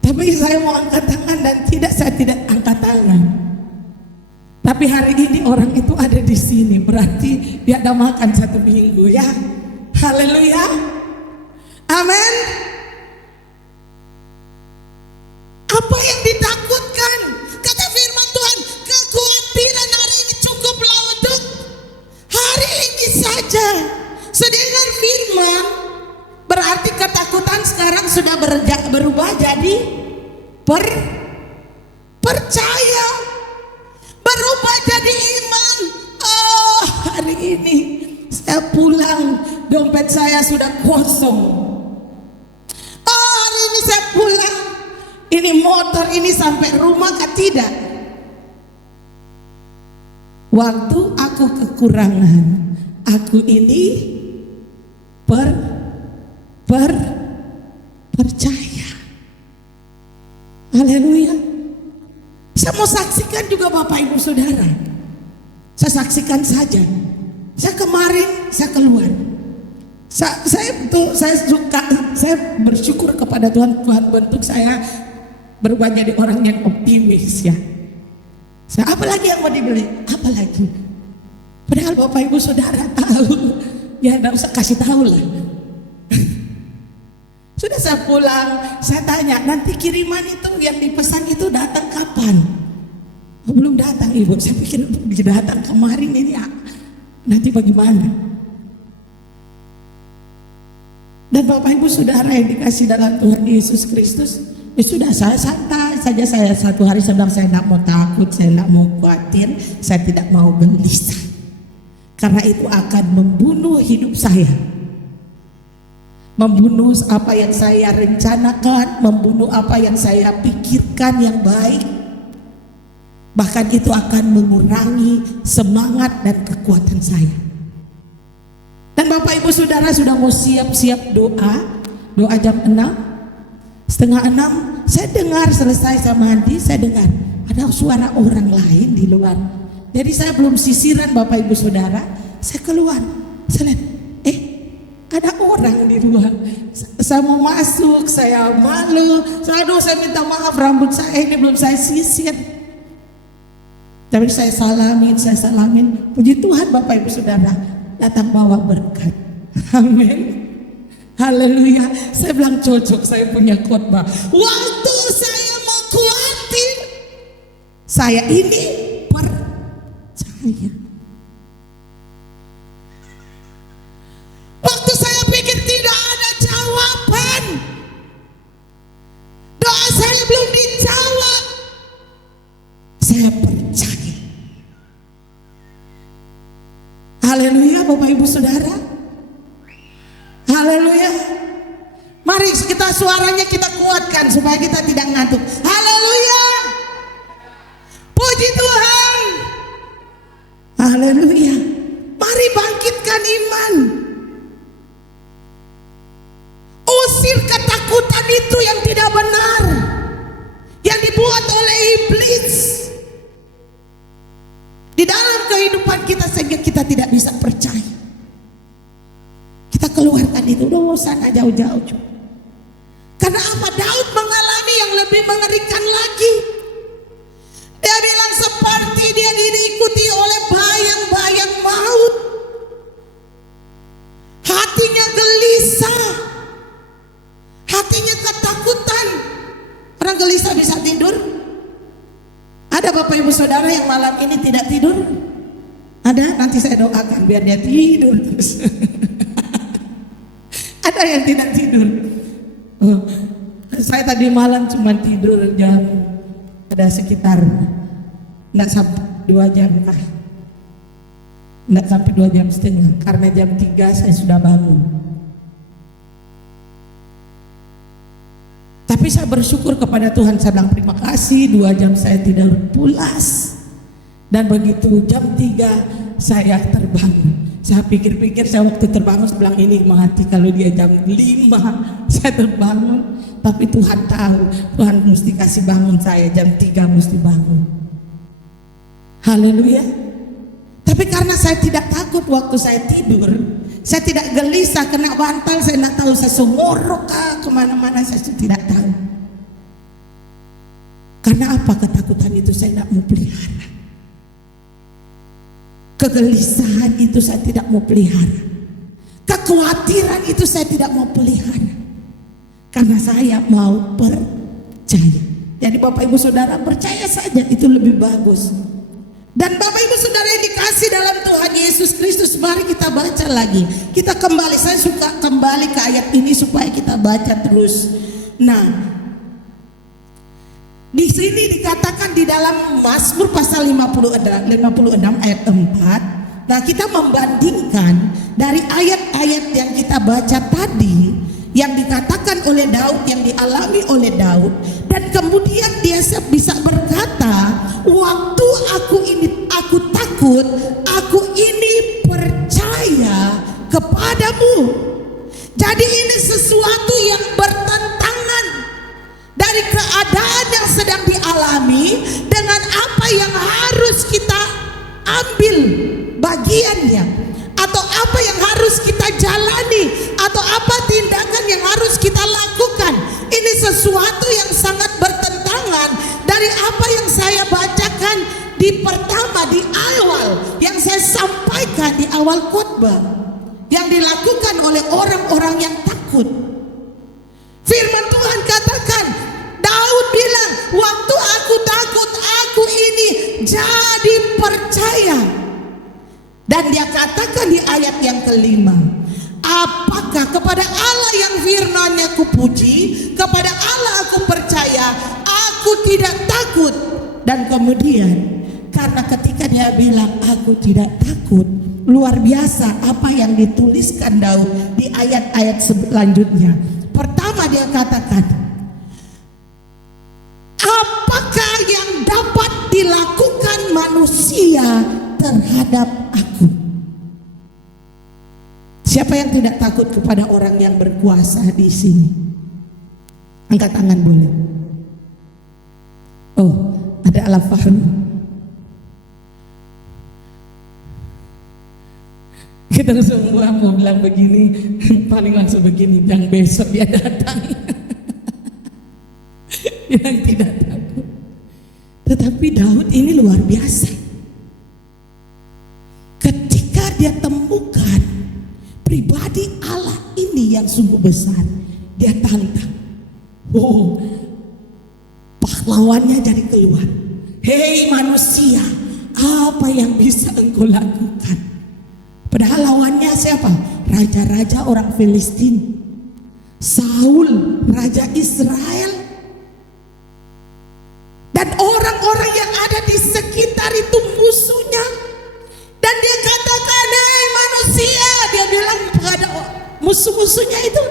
Tapi saya mau angkat tangan dan saya tidak angkat tangan. Tapi hari ini orang itu ada di sini, berarti dia ada makan 1 minggu ya. Haleluya. Amin. Apa yang ditakutkan? Kata firman Tuhan, kekhawatiran hari ini cukuplah untuk hari ini saja. Sedangkan firman berarti ketakutan sekarang sudah berubah jadi percaya, berubah jadi iman. Oh, hari ini saya pulang, dompet saya sudah kosong. Oh, hari ini saya pulang, ini motor ini sampai rumah kan tidak. Waktu aku kekurangan, aku ini percaya. Haleluya. Saya mau saksikan juga Bapak Ibu Saudara. Saya saksikan saja. Saya kemarin saya keluar. Saya bersyukur kepada Tuhan. Tuhan bentuk saya berubah jadi orang yang optimis ya. Saya apalagi yang mau dibeli? Apalagi? Padahal Bapak Ibu Saudara tahu. Ya enggak usah kasih tahu lah. Sudah saya pulang, saya tanya, nanti kiriman itu yang dipesan itu datang kapan? Oh, belum datang Ibu, saya pikir datang kemarin ini ya. Nanti bagaimana? Dan Bapak Ibu Saudara yang dikasih dalam Tuhan Yesus Kristus, ya sudah saya santai saja. Saya satu hari sedang saya tidak mau takut, saya tidak mau khawatir, saya tidak mau gelisah. Karena itu akan membunuh hidup saya. Membunuh apa yang saya rencanakan, membunuh apa yang saya pikirkan yang baik. Bahkan itu akan mengurangi semangat dan kekuatan saya. Dan Bapak Ibu Saudara sudah mau siap-siap doa jam 5:30, saya dengar selesai saya mandi, saya dengar ada suara orang lain di luar. Jadi saya belum sisiran Bapak Ibu Saudara, saya keluar, saya lihat, ada orang di luar. Saya mau masuk, saya malu. Saya minta maaf, rambut saya ini belum saya sisir. Tapi saya salamin. Puji Tuhan Bapak Ibu Saudara, datang bawa berkat. Amin. Haleluya. Saya bilang cocok, saya punya khotbah. Waktu saya mau khawatir, saya ini percaya. Waktu saya pikir tidak ada jawaban, doa saya belum dijawab, saya percaya. Haleluya Bapak Ibu Saudara. Haleluya. Mari kita suaranya kita kuatkan supaya kita tidak ngantuk. Haleluya. Puji Tuhan. Haleluya. Mari bangkitkan iman. Usir ketakutan itu yang tidak benar, yang dibuat oleh iblis di dalam kehidupan kita sehingga kita tidak bisa percaya. Kita keluarkan itu, dosa jauh-jauh. Karena apa? Daud mengalami yang lebih mengerikan lagi. Dia bilang seperti dia diikuti oleh bayang-bayang maut. Hatinya gelisah, hatinya ketakutan. Orang gelisah bisa tidur? Ada Bapak Ibu Saudara yang malam ini tidak tidur? Ada? Nanti saya doakan biar dia tidur terus. Ada yang tidak tidur? Oh, saya tadi malam cuma tidur jam ada sekitar enggak sampai 2 jam kah? Enggak sampai 2 jam setengah, karena jam 3 saya sudah bangun. Tapi saya bersyukur kepada Tuhan, saya bilang terima kasih, 2 jam saya tidur pulas. Dan begitu jam 3 saya terbangun. Saya pikir-pikir, saya waktu terbangun saya bilang ini mati kalau dia jam 5 saya terbangun. Tapi Tuhan tahu, Tuhan mesti kasih bangun saya jam 3 mesti bangun. Haleluya. Tapi karena saya tidak takut waktu saya tidur, saya tidak gelisah kena bantal, saya tidak tahu saya sumuruk kemana-mana, saya tidak tahu. Karena apa? Ketakutan itu saya tidak mau pelihara. Kegelisahan itu saya tidak mau pelihara. Kekhawatiran itu saya tidak mau pelihara. Karena saya mau percaya. Jadi Bapak Ibu Saudara, percaya saja, itu lebih bagus. Dan Bapak Ibu Saudara yang dikasih dalam Tuhan Yesus Kristus, mari kita baca lagi. Kita kembali, saya suka kembali ke ayat ini supaya kita baca terus. Nah, di sini dikatakan di dalam Mazmur pasal 56 ayat 4. Nah, kita membandingkan dari ayat-ayat yang kita baca tadi, yang dikatakan oleh Daud, yang dialami oleh Daud, dan kemudian dia bisa berkata, waktu aku takut, aku ini percaya kepadamu. Jadi ini sesuatu yang bertentangan dari keadaan yang sedang dialami dengan apa yang harus kita ambil bagiannya, atau apa yang harus kita jalani, atau apa tindakan yang harus kita lakukan. Ini sesuatu yang sangat bertentangan dari apa yang saya bacakan di pertama, di awal, yang saya sampaikan di awal khotbah, yang dilakukan oleh orang-orang yang takut. Firman Tuhan katakan, Daud bilang, waktu aku takut, aku ini jadi percaya. Dan dia katakan di ayat yang kelima, apakah kepada Allah yang firman-Nya kupuji, kepada Allah aku percaya, aku tidak takut. Dan kemudian karena ketika dia bilang aku tidak takut, luar biasa apa yang dituliskan Daud di ayat-ayat selanjutnya. Pertama dia katakan, apakah yang dapat dilakukan manusia terhadap aku? Siapa yang tidak takut kepada orang yang berkuasa di sini? Angkat tangan boleh. Oh, ada Al-Fahru. Kita semua mau bilang begini, paling langsung begini, yang besok dia datang. Yang tidak takut. Tetapi Daud ini luar biasa. Ketika dia temukan pribadi Allah ini yang sungguh besar, dia tantang. Oh, pahlawannya jadi keluar. Hei manusia, apa yang bisa engkau lakukan? Padahal lawannya siapa? Raja-raja orang Filistin, Saul, raja Israel, dan orang-orang yang ada di sekitar itu musuhnya. Dan dia katakan, hei manusia, dia bilang kepada musuh-musuhnya itu,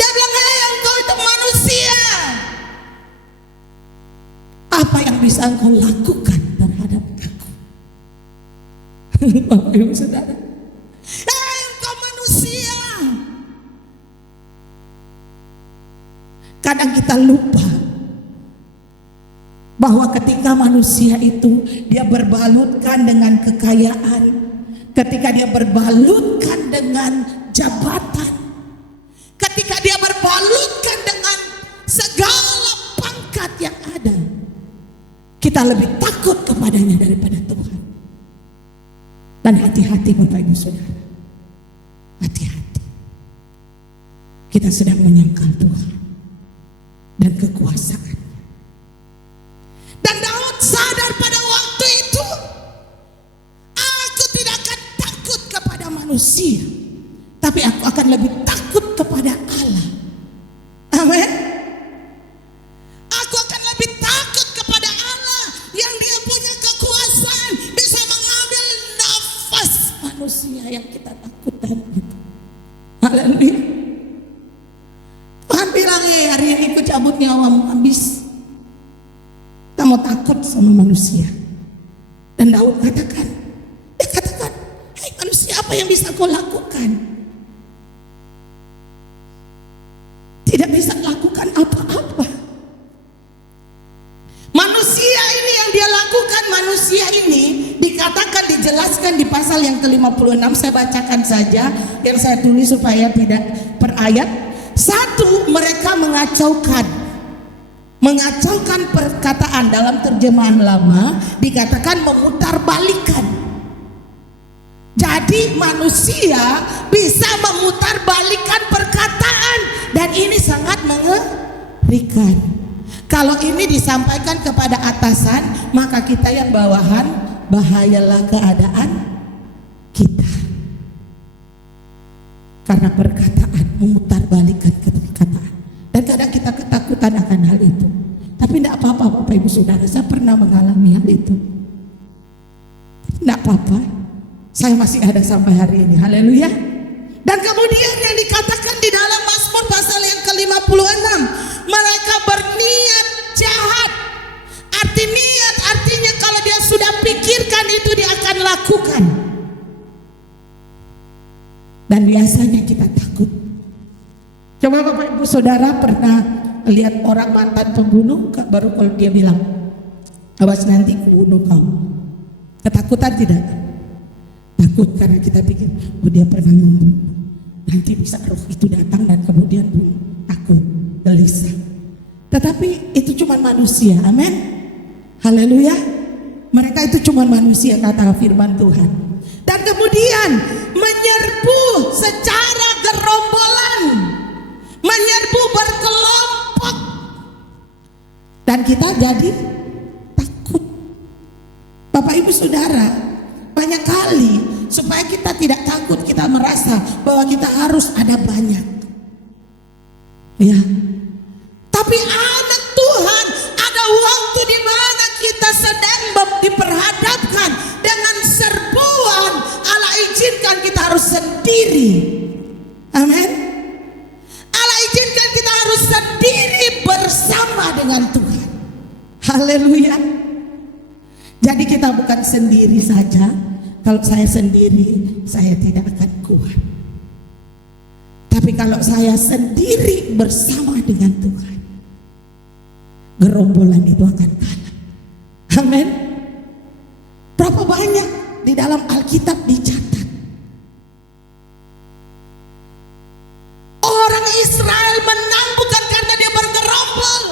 dia bilang, hei engkau itu manusia, apa yang bisa engkau lakukan terhadap aku? Bapak Ibu Saudara, hei engkau manusia. Kadang kita lupa bahwa ketika manusia itu dia berbalutkan dengan kekayaan, ketika dia berbalutkan dengan jabatan, ketika dia berbalutkan dengan segala pangkat yang ada, kita lebih takut kepadanya daripada Tuhan. Dan hati-hati Bapak Ibu Saudara, hati-hati, kita sedang menyangkal Tuhan dan kekuasaan. Dan Daud sadar pada waktu itu, aku tidak akan takut kepada manusia, tapi aku akan lebih takut kepada Allah. Amin. Aku akan lebih takut kepada Allah yang dia punya kekuasaan, bisa mengambil nafas manusia yang kita takutkan itu. Haleluya. Tuhan bilang, hari ini ku cabut nyawamu habis. Kamu takut sama manusia. Dan Daud katakan, dia katakan, hei manusia, apa yang bisa kau lakukan? Tidak bisa lakukan apa-apa. Manusia ini yang dia lakukan, manusia ini dikatakan, dijelaskan dijelaskan di pasal yang ke-56. Saya bacakan saja yang saya tulis supaya tidak per ayat. Satu, mereka mengacaukan perkataan. Dalam terjemahan lama dikatakan memutarbalikan. Jadi manusia bisa memutarbalikan perkataan, dan ini sangat mengerikan. Kalau ini disampaikan kepada atasan, maka kita yang bawahan, bahayalah keadaan kita. Karena perkataan, memutarbalikkan perkataan. Dan kadang kita ketakutan akan hal itu. Tapi tidak apa-apa Bapak Ibu Saudara, saya pernah mengalami hal itu. Tidak apa-apa, saya masih ada sampai hari ini. Haleluya. Dan kemudian yang dikatakan di dalam Mazmur pasal yang ke-56, mereka berniat jahat. Artinya kalau dia sudah pikirkan itu, dia akan lakukan. Dan biasanya kita takut. Coba Bapak Ibu Saudara pernah lihat orang mantan pembunuh, baru kalau dia bilang, awas nanti kubunuh kau. Ketakutan tidak? Takut karena kita pikir, oh dia pernah membunuh, nanti bisa roh itu datang dan kemudian bunuh. Takut, gelisah. Tetapi itu cuma manusia, amin. Haleluya. Mereka itu cuma manusia, kata firman Tuhan. Dan kemudian menyerbu secara gerombolan, menyerbu berkelompok, dan kita jadi takut. Bapak Ibu Saudara, banyak kali supaya kita tidak takut, kita merasa bahwa kita harus ada banyak, ya. Tapi anak Tuhan, ada waktu di mana kita sedang diperhadapkan dengan serbuan. Allah izinkan kita harus sendiri, amin. Allah izinkan kita harus sendiri bersama dengan Tuhan. Haleluya. Jadi kita bukan sendiri saja. Kalau saya sendiri, saya tidak akan kuat. Tapi kalau saya sendiri bersama dengan Tuhan, gerombolan itu akan kalah. Amin. Berapa banyak di dalam Alkitab dicatat orang Israel menang bukan karena dia bergerombol.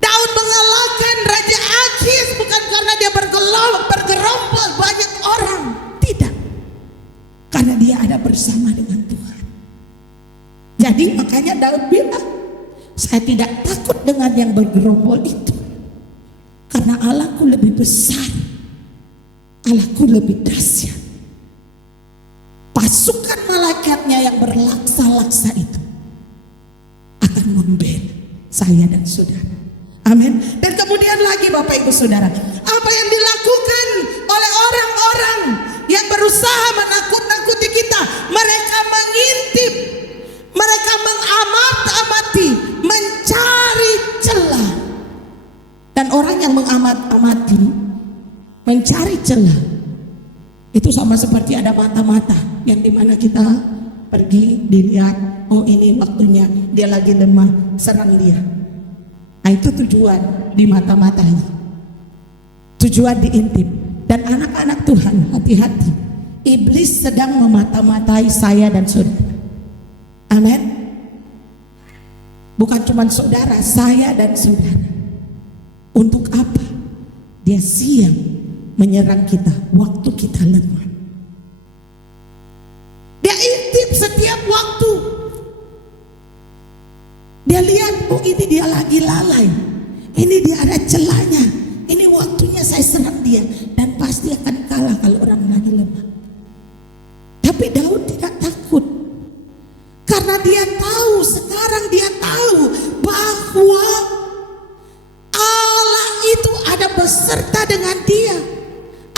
Daud mengalahkan Raja Akis bukan karena dia bergerombol banyak orang, tidak, karena dia ada bersama dengan Tuhan. Jadi makanya Daud bilang, saya tidak takut dengan yang bergerombol itu, karena Allahku lebih besar, Allahku lebih dahsyat. Pasukan malaikatnya yang berlaksa-laksa itu akan membela saya dan saudara. Amin. Dan kemudian lagi Bapak Ibu Saudara, apa yang dilakukan oleh orang-orang yang berusaha menakut-nakuti kita? Mereka mengintip, mereka mengamat-amati, mencari celah. Dan orang yang mengamat-amati, mencari celah, itu sama seperti ada mata-mata yang dimana kita pergi dilihat, oh ini waktunya dia lagi lemah, serang dia. Nah itu tujuan di mata-matanya, tujuan diintip. Dan anak-anak Tuhan, hati-hati, iblis sedang memata-matai saya dan saudara. Amin. Bukan cuma saudara, saya dan saudara. Untuk apa? Dia siap menyerang kita waktu kita lemah. Dia intip setiap waktu. Dia lihat, oh ini dia lagi lalai, ini dia ada celahnya, ini waktunya saya serang dia, dan pasti akan kalah kalau orang lagi lemah. Tapi Daud tidak takut, karena dia tahu, sekarang dia tahu bahwa Allah itu ada beserta dengan dia.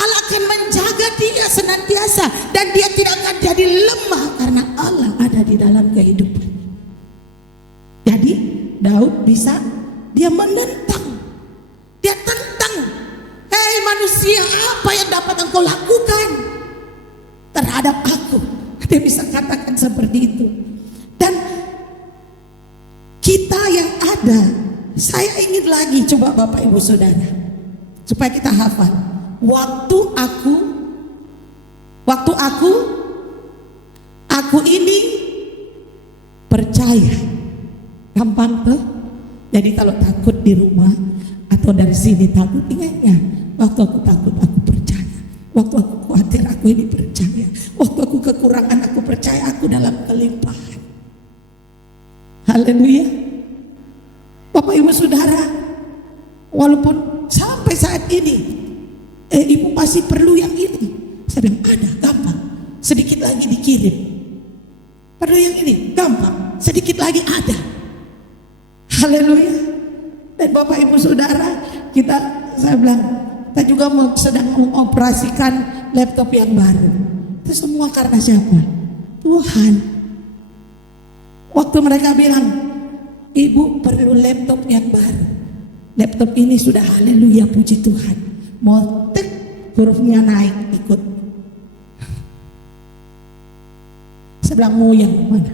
Allah akan menjaga dia senantiasa, dan dia tidak akan jadi lemah karena Allah ada di dalam kehidupan. Jadi Daud bisa, dia menentang, dia tentang, hei manusia, apa yang dapat engkau lakukan terhadap aku? Dia bisa katakan seperti itu. Dan kita yang ada, saya ingin lagi coba Bapak Ibu Saudara, supaya kita hafal, waktu aku ini percaya. Gampang tuh. Jadi kalau takut di rumah atau dari sini takut, ingatnya, waktu aku takut aku percaya. Waktu aku khawatir aku ini percaya. Waktu aku kekurangan aku percaya aku dalam kelimpahan. Haleluya. Bapak Ibu Saudara, walaupun sampai saat ini ibu masih perlu yang ini, sedang ada, gampang, sedikit lagi dikirim. Perlu yang ini, gampang, sedikit lagi ada. Haleluya. Dan Bapak Ibu Saudara, saya bilang, kita juga sedang mengoperasikan laptop yang baru. Itu semua karena siapa? Tuhan. Waktu mereka bilang, ibu perlu laptop yang baru. Laptop ini sudah, haleluya, puji Tuhan, mau tek, hurufnya naik ikut. Saya bilang, mau yang mana?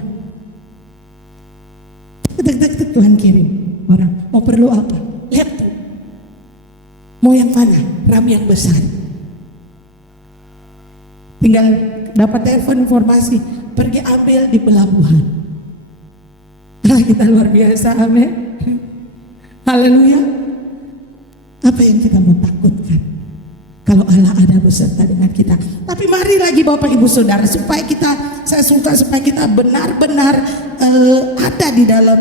Tek, Tuhan kirim orang. Mau perlu apa? Laptop. Mau yang mana? RAM yang besar. Tinggal dapat telepon informasi, pergi ambil di pelabuhan. Kita luar biasa, amin. Haleluya. Apa yang kita mau takutkan kalau Allah ada beserta dengan kita? Tapi mari lagi Bapak Ibu Saudara, supaya kita benar-benar ada di dalam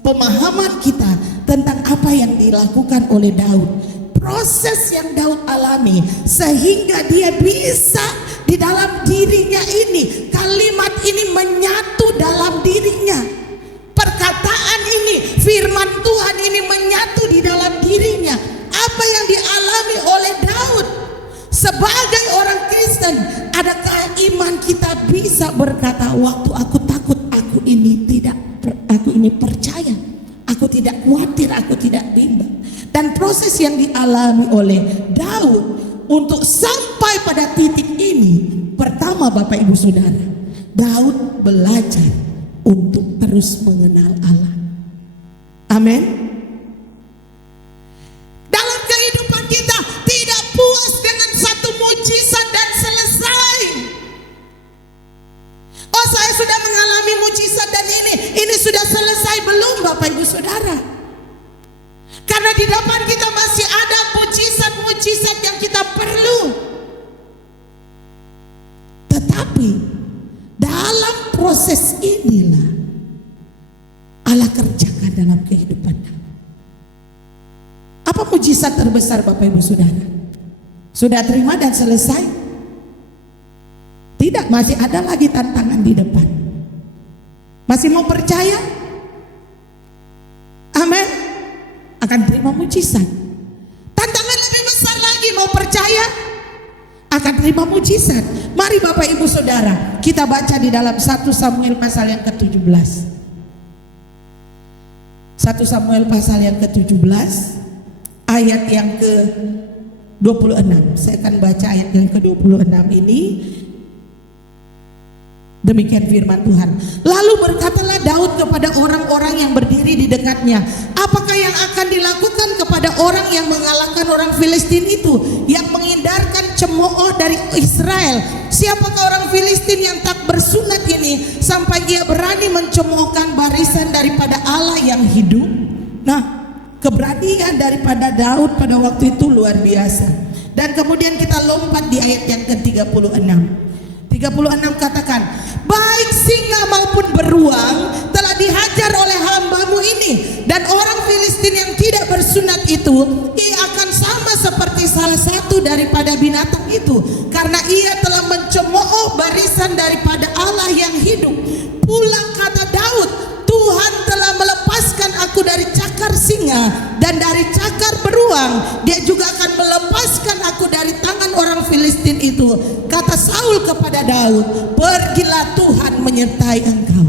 pemahaman kita tentang apa yang dilakukan oleh Daud. Proses yang Daud alami sehingga dia bisa di dalam dirinya ini, kalimat ini menyatu dalam dirinya. Perkataan ini, firman Tuhan ini menyatu di dalam dirinya. Apa yang dialami oleh Daud sebagai orang Kristen, adakah iman kita bisa berkata, waktu aku takut, aku ini percaya, aku tidak khawatir, aku tidak bimbang. Dan proses yang dialami oleh Daud untuk sampai pada titik ini, pertama Bapak Ibu Saudara, Daud belajar untuk terus mengenal Allah. Amin. Dalam kehidupan kita tidak puas dengan satu mujizat dan selesai. Oh, saya sudah mengalami mujizat dan ini sudah selesai. Belum Bapak Ibu Saudara. Karena di depan kita masih ada mujizat-mujizat yang kita perlu. Tetapi dalam proses inilah Allah kerjakan dalam kehidupan. Apa mujizat terbesar Bapak Ibu Saudara? Sudah terima dan selesai? Tidak, masih ada lagi tantangan di depan. Masih mau percaya? Amin. Akan terima mujizat. Tantangan lebih besar lagi, mau percaya? Akan terima mujizat. Mari Bapak Ibu Saudara, kita baca di dalam 1 Samuel pasal yang ke-17. 1 Samuel pasal yang ke-17 ayat yang ke-26. Saya akan baca ayat yang ke-26 ini. Demikian firman Tuhan. Lalu berkatalah Daud kepada orang-orang yang berdiri di dekatnya, apakah yang akan dilakukan kepada orang yang mengalahkan orang Filistin itu, yang menghindarkan cemooh dari Israel? Siapakah orang Filistin yang tak bersunat ini sampai ia berani mencemoohkan barisan daripada Allah yang hidup? Nah, keberanian daripada Daud pada waktu itu luar biasa. Dan kemudian kita lompat di ayat yang ke-36. 36 katakan, baik singa maupun beruang telah dihajar oleh hambamu ini, dan orang Filistin yang tidak bersunat itu, ia akan sama seperti salah satu daripada binatang itu, karena ia telah mencemooh barisan daripada Allah yang hidup. Pulang kata Daud, Tuhan telah melepaskan aku dari cakar singa dan dari cakar beruang. Dia juga akan melepaskan aku dari tangan orang Filistin itu. Kata Saul kepada Daud, pergilah, Tuhan menyertai engkau.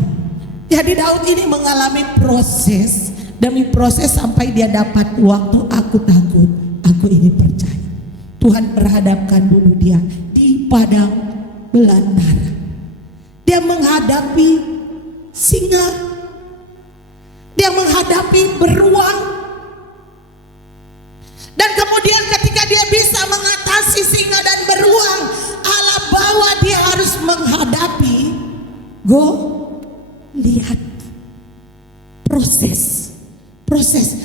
Jadi Daud ini mengalami proses demi proses sampai dia dapat, waktu aku takut, aku ini percaya. Tuhan perhadapkan dulu dia di padang belantara. Dia menghadapi singa, dia menghadapi beruang, dan kemudian ketika dia bisa mengatakan masih singa dan beruang, Allah bawa dia harus menghadapi Goliat. Proses.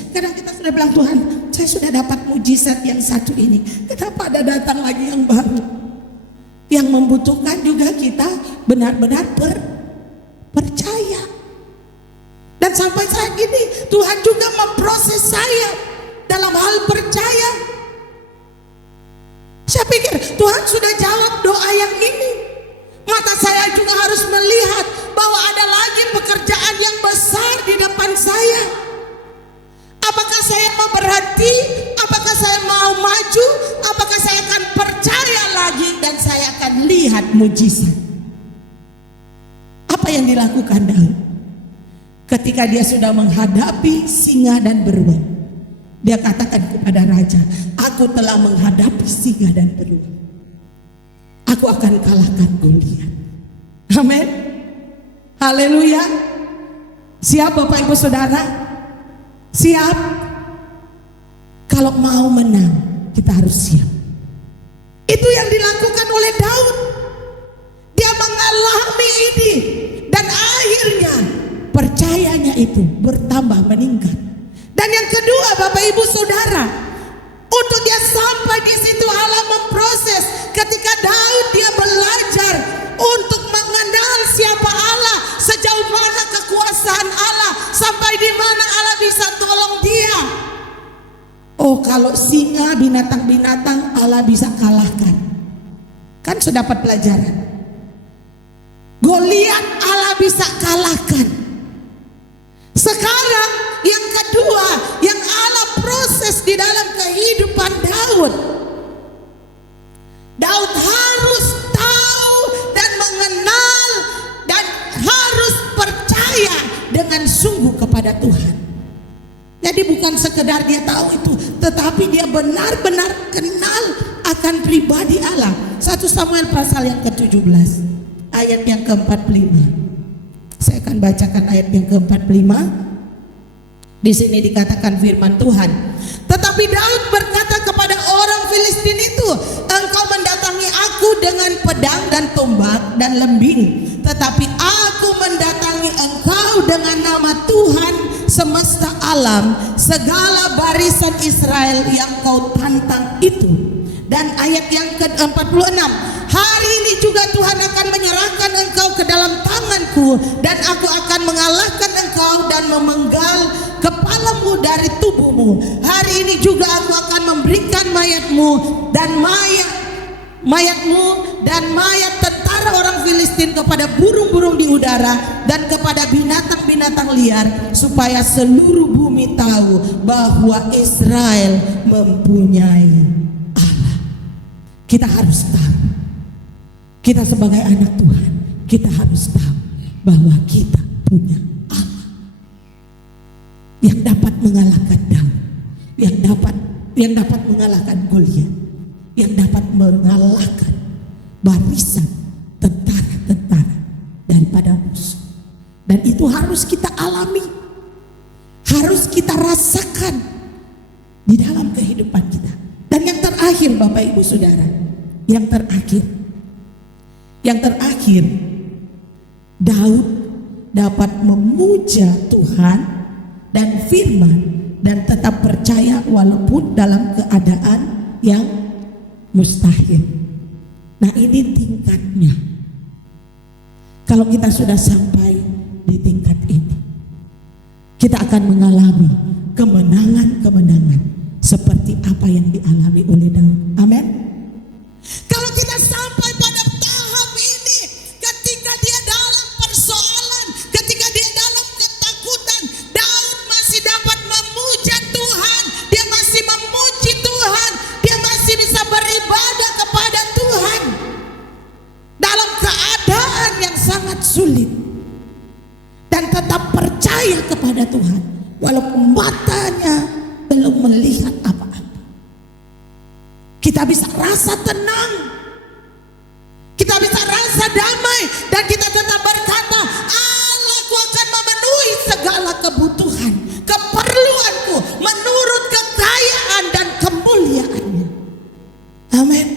Kadang kita sudah bilang, Tuhan, saya sudah dapat mujizat yang satu ini, kenapa ada datang lagi yang baru? Yang membutuhkan juga kita benar-benar percaya. Dan sampai saat ini Tuhan juga memproses saya dalam hal percaya. Saya pikir Tuhan sudah jawab doa yang ini. Mata saya juga harus melihat bahwa ada lagi pekerjaan yang besar di depan saya. Apakah saya mau berhenti? Apakah saya mau maju? Apakah saya akan percaya lagi dan saya akan lihat mujizat? Apa yang dilakukan Daud? Ketika dia sudah menghadapi singa dan beruang, dia katakan kepada raja, aku telah menghadapi singa dan beruang, aku akan kalahkan Goliat. Amin. Haleluya. Siap Bapak Ibu Saudara? Siap? Kalau mau menang, kita harus siap. Itu yang dilakukan oleh Daud. Dia mengalami ini dan akhirnya percayanya itu bertambah meningkat. Dan yang kedua Bapak Ibu Saudara, untuk dia sampai di situ Allah memproses. Ketika Daud dia belajar untuk mengenal siapa Allah, sejauh mana kekuasaan Allah, sampai di mana Allah bisa tolong dia. Oh, kalau singa, binatang-binatang Allah bisa kalahkan. Kan sudah dapat pelajaran. Goliat Allah bisa kalahkan. Sekarang yang kedua yang Allah proses di dalam kehidupan Daud. Daud harus tahu dan mengenal dan harus percaya dengan sungguh kepada Tuhan. Jadi bukan sekedar dia tahu itu, tetapi dia benar-benar kenal akan pribadi Allah. 1 Samuel pasal yang ke-17 ayat yang ke-45. Saya akan bacakan ayat yang ke-45. Di sini dikatakan firman Tuhan. Tetapi Daud berkata kepada orang Filistin itu, engkau mendatangi aku dengan pedang dan tombak dan lembing, tetapi aku mendatangi engkau dengan nama Tuhan semesta alam, segala barisan Israel yang kau tantang itu. Dan ayat yang ke-46, hari ini juga Tuhan akan menyerahkan engkau ke dalam tanganku, dan aku akan mengalahkan engkau dan memenggal kepalamu dari tubuhmu. Hari ini juga aku akan memberikan mayatmu dan mayat tentara orang Filistin kepada burung-burung di udara dan kepada binatang-binatang liar, supaya seluruh bumi tahu bahwa Israel mempunyai Allah. Kita harus tahu, kita sebagai anak Tuhan, kita harus tahu bahwa kita punya Allah yang dapat mengalahkan Daud, yang dapat mengalahkan Goliat, yang dapat mengalahkan barisan tentara-tentara daripada musuh. Dan itu harus kita alami, harus kita rasakan di dalam kehidupan kita. Dan yang terakhir Bapak Ibu Saudara, yang terakhir Daud dapat memuja Tuhan dan firman dan tetap percaya walaupun dalam keadaan yang mustahil. Nah, ini tingkatnya. Kalau kita sudah sampai di tingkat ini, kita akan mengalami kemenangan-kemenangan seperti apa yang dialami oleh Daud. Amin. Kalau kita sampai pada tahap ini, ketika dia dalam persoalan, ketika dia dalam ketakutan, Daud masih dapat memuja Tuhan, dia masih memuji Tuhan, dia masih bisa beribadah kepada Tuhan dalam keadaan yang sangat sulit, dan tetap percaya kepada Tuhan walaupun matanya belum melihat apa-apa. Kita bisa rasa tenang, kita bisa rasa damai, dan kita tetap berkata, Allahku akan memenuhi segala kebutuhan, keperluanku menurut kekayaan dan kemuliaannya. Amin.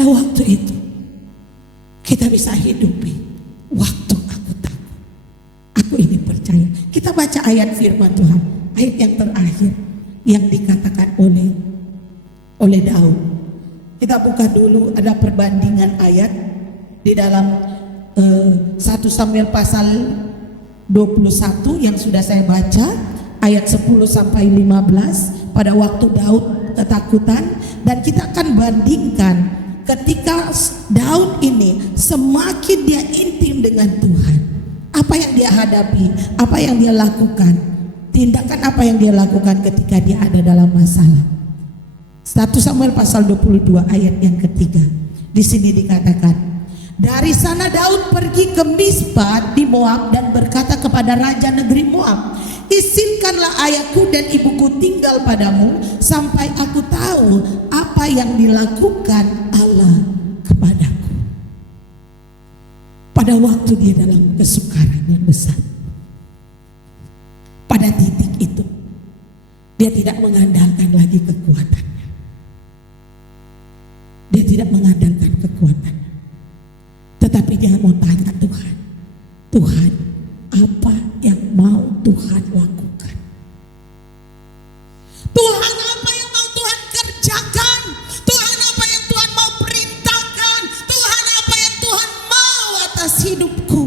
Pada waktu itu kita bisa hidupi waktu aku takut. Aku ini percaya. Kita baca ayat firman Tuhan, ayat yang terakhir yang dikatakan oleh Daud. Kita buka dulu, ada perbandingan ayat di dalam 1 Samuel pasal 21 yang sudah saya baca, ayat 10 sampai 15. Pada waktu Daud ketakutan, dan kita akan bandingkan ketika Daud ini semakin dia intim dengan Tuhan, apa yang dia hadapi, apa yang dia lakukan, tindakan apa yang dia lakukan ketika dia ada dalam masalah. 1 Samuel pasal 22 ayat yang ketiga. Di sini dikatakan, dari sana Daud pergi ke Mispa di Moab dan berkata kepada raja negeri Moab, izinkanlah ayahku dan ibuku tinggal padamu sampai aku tahu apa yang dilakukan Allah kepadaku. Pada waktu dia dalam kesukaran yang besar, pada titik itu dia tidak mengandalkan lagi kekuatannya. Dia tidak mengandalkan kekuatannya, tetapi dia mau tanya Tuhan, Tuhan, apa yang mau Tuhan lakukan? Tuhan, apa yang mau Tuhan kerjakan? Tuhan, apa yang Tuhan mau perintahkan? Tuhan, apa yang Tuhan mau atas hidupku?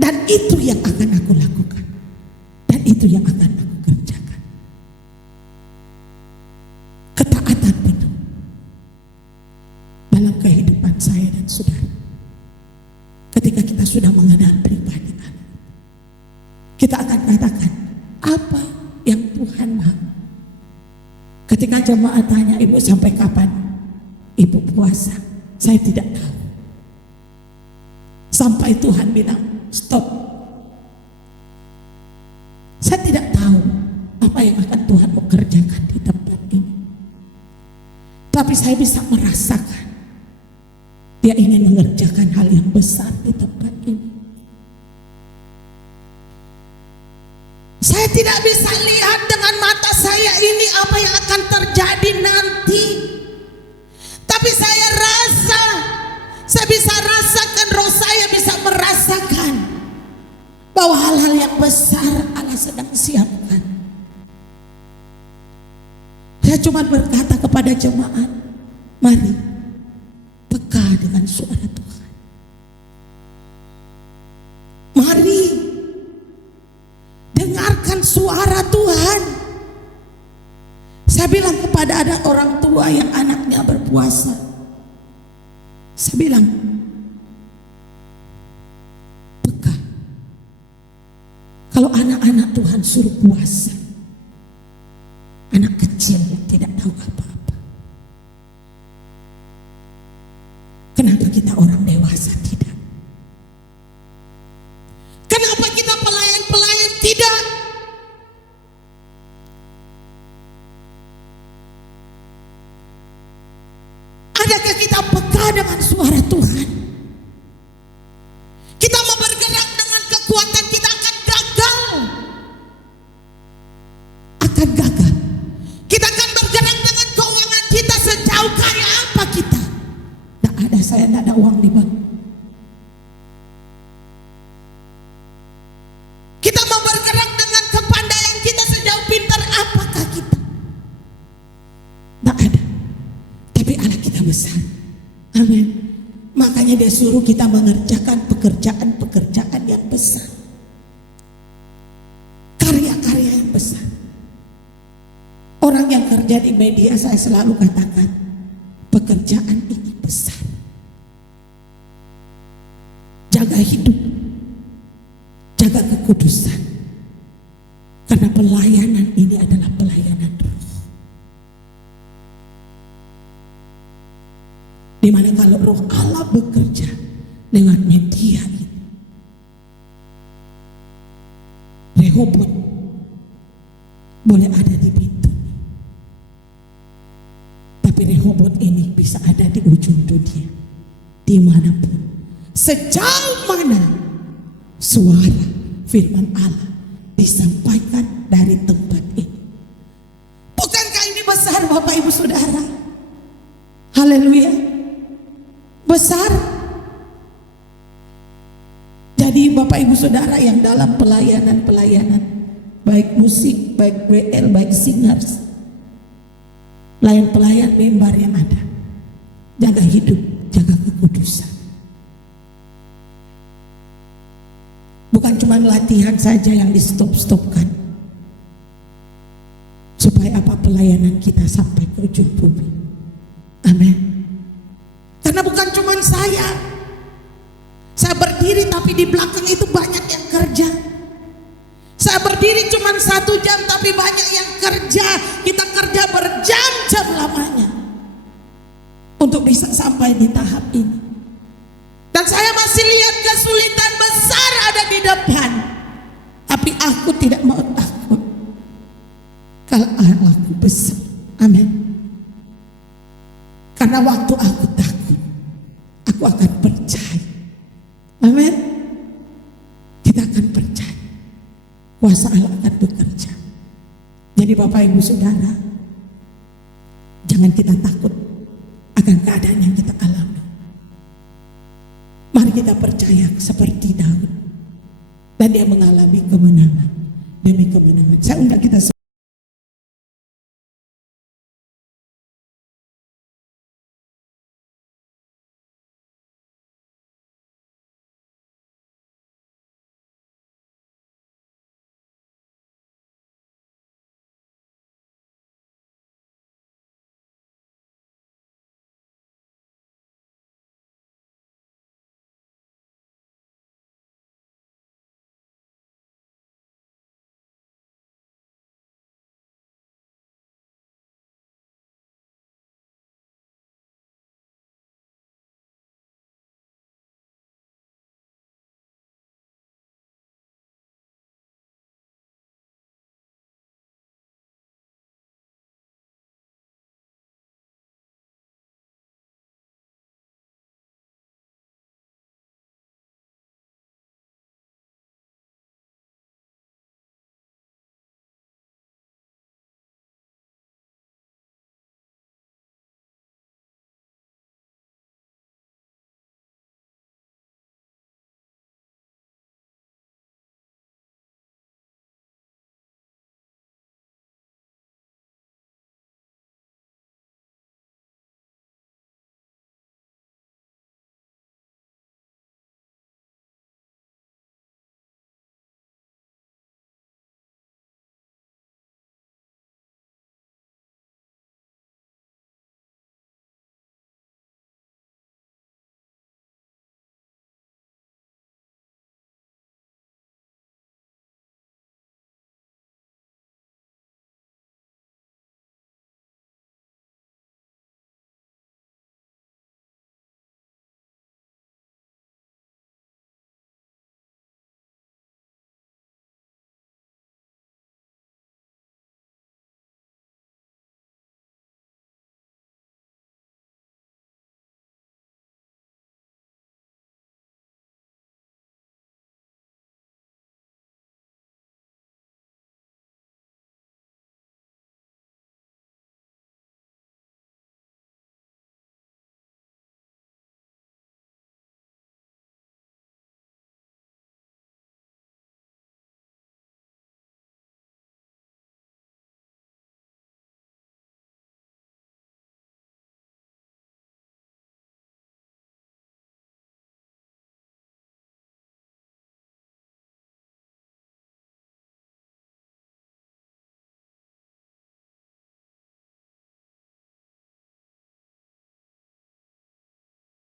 Dan itu yang akan aku lakukan, dan itu yang akan aku kerjakan. Ketaatan penuh dalam kehidupan saya dan saudara. Ketika kita sudah mengenal pribadi Allah, kita akan katakan apa yang Tuhan mau. Ketika jemaat tanya, ibu sampai kapan ibu puasa? Saya tidak tahu. Sampai Tuhan bilang stop. Saya tidak tahu apa yang akan Tuhan mau kerjakan di tempat ini, tapi saya bisa merasakan Dia ingin mengerjakan hal yang besar di tempat ini. Saya tidak bisa lihat dengan mata saya ini apa yang akan terjadi nanti, tapi saya rasa, saya bisa rasakan, roh saya bisa merasakan bahwa hal-hal yang besar Allah sedang siapkan. Saya cuma berkata kepada jemaat, mari peka dengan suara Tuhan. Mari dengarkan suara Tuhan. Saya bilang kepada ada orang tua yang anaknya berpuasa, saya bilang, peka. Kalau anak-anak Tuhan suruh puasa, anak kecil yang tidak tahu apa-apa, kenapa kita orang dewasa tidak? Kenapa kita pelayan-pelayan tidak? Adakah kita peka dengan suara Tuhan? Kita mau bergerak dengan kekuatan kita akan gagal. Akan gagal. Kita akan bergerak dengan keuangan kita sejauh kaya apa kita. Tidak ada, saya tidak ada uang di bank. Kita mau bergerak dengan kepandaian kita sejauh pintar apakah kita. Tidak ada. Tapi Allah kita besar. Amin. Makanya dia suruh kita mengerjakan pekerjaan-pekerjaan yang besar. Karya-karya yang besar. Orang yang kerja di media, saya selalu katakan, pekerjaan ini besar. Jaga hidup, jaga kekudusan, karena pelayanan ini adalah pelayanan roh. Dimana kalau roh Allah bekerja lewat media ini, Rehobot boleh ada di pintu, tapi Rehobot ini bisa ada di ujung dunia, dimanapun, sejauh mana suara firman Allah disampaikan dari tempat ini. Bukankah ini besar Bapak Ibu Saudara? Haleluya. Besar. Jadi Bapak Ibu Saudara yang dalam pelayanan, baik musik, baik WL, baik singers, pelayan mimbar yang ada, jaga hidup, jaga kekudusan. Bukan cuma latihan saja yang di stopkan, supaya apa, pelayanan kita sampai ke ujung bumi. Amin. Karena bukan cuma saya berdiri, tapi di belakang itu banyak yang kerja. Saya berdiri cuma 1 jam, tapi banyak yang kerja. Kita kerja berjam-jam lamanya untuk bisa sampai di tahap ini. Dan saya masih lihat kesulitan besar ada di depan, tapi aku tidak mau takut kalau Allahku besar. Amin. Karena waktu aku takut, aku akan percaya. Amin. Kita akan percaya kuasa Allah akan bekerja. Jadi Bapak Ibu Saudara, jangan kita takut akan keadaan yang kita alami. Mari kita percaya seperti Daud, dan dia mengalami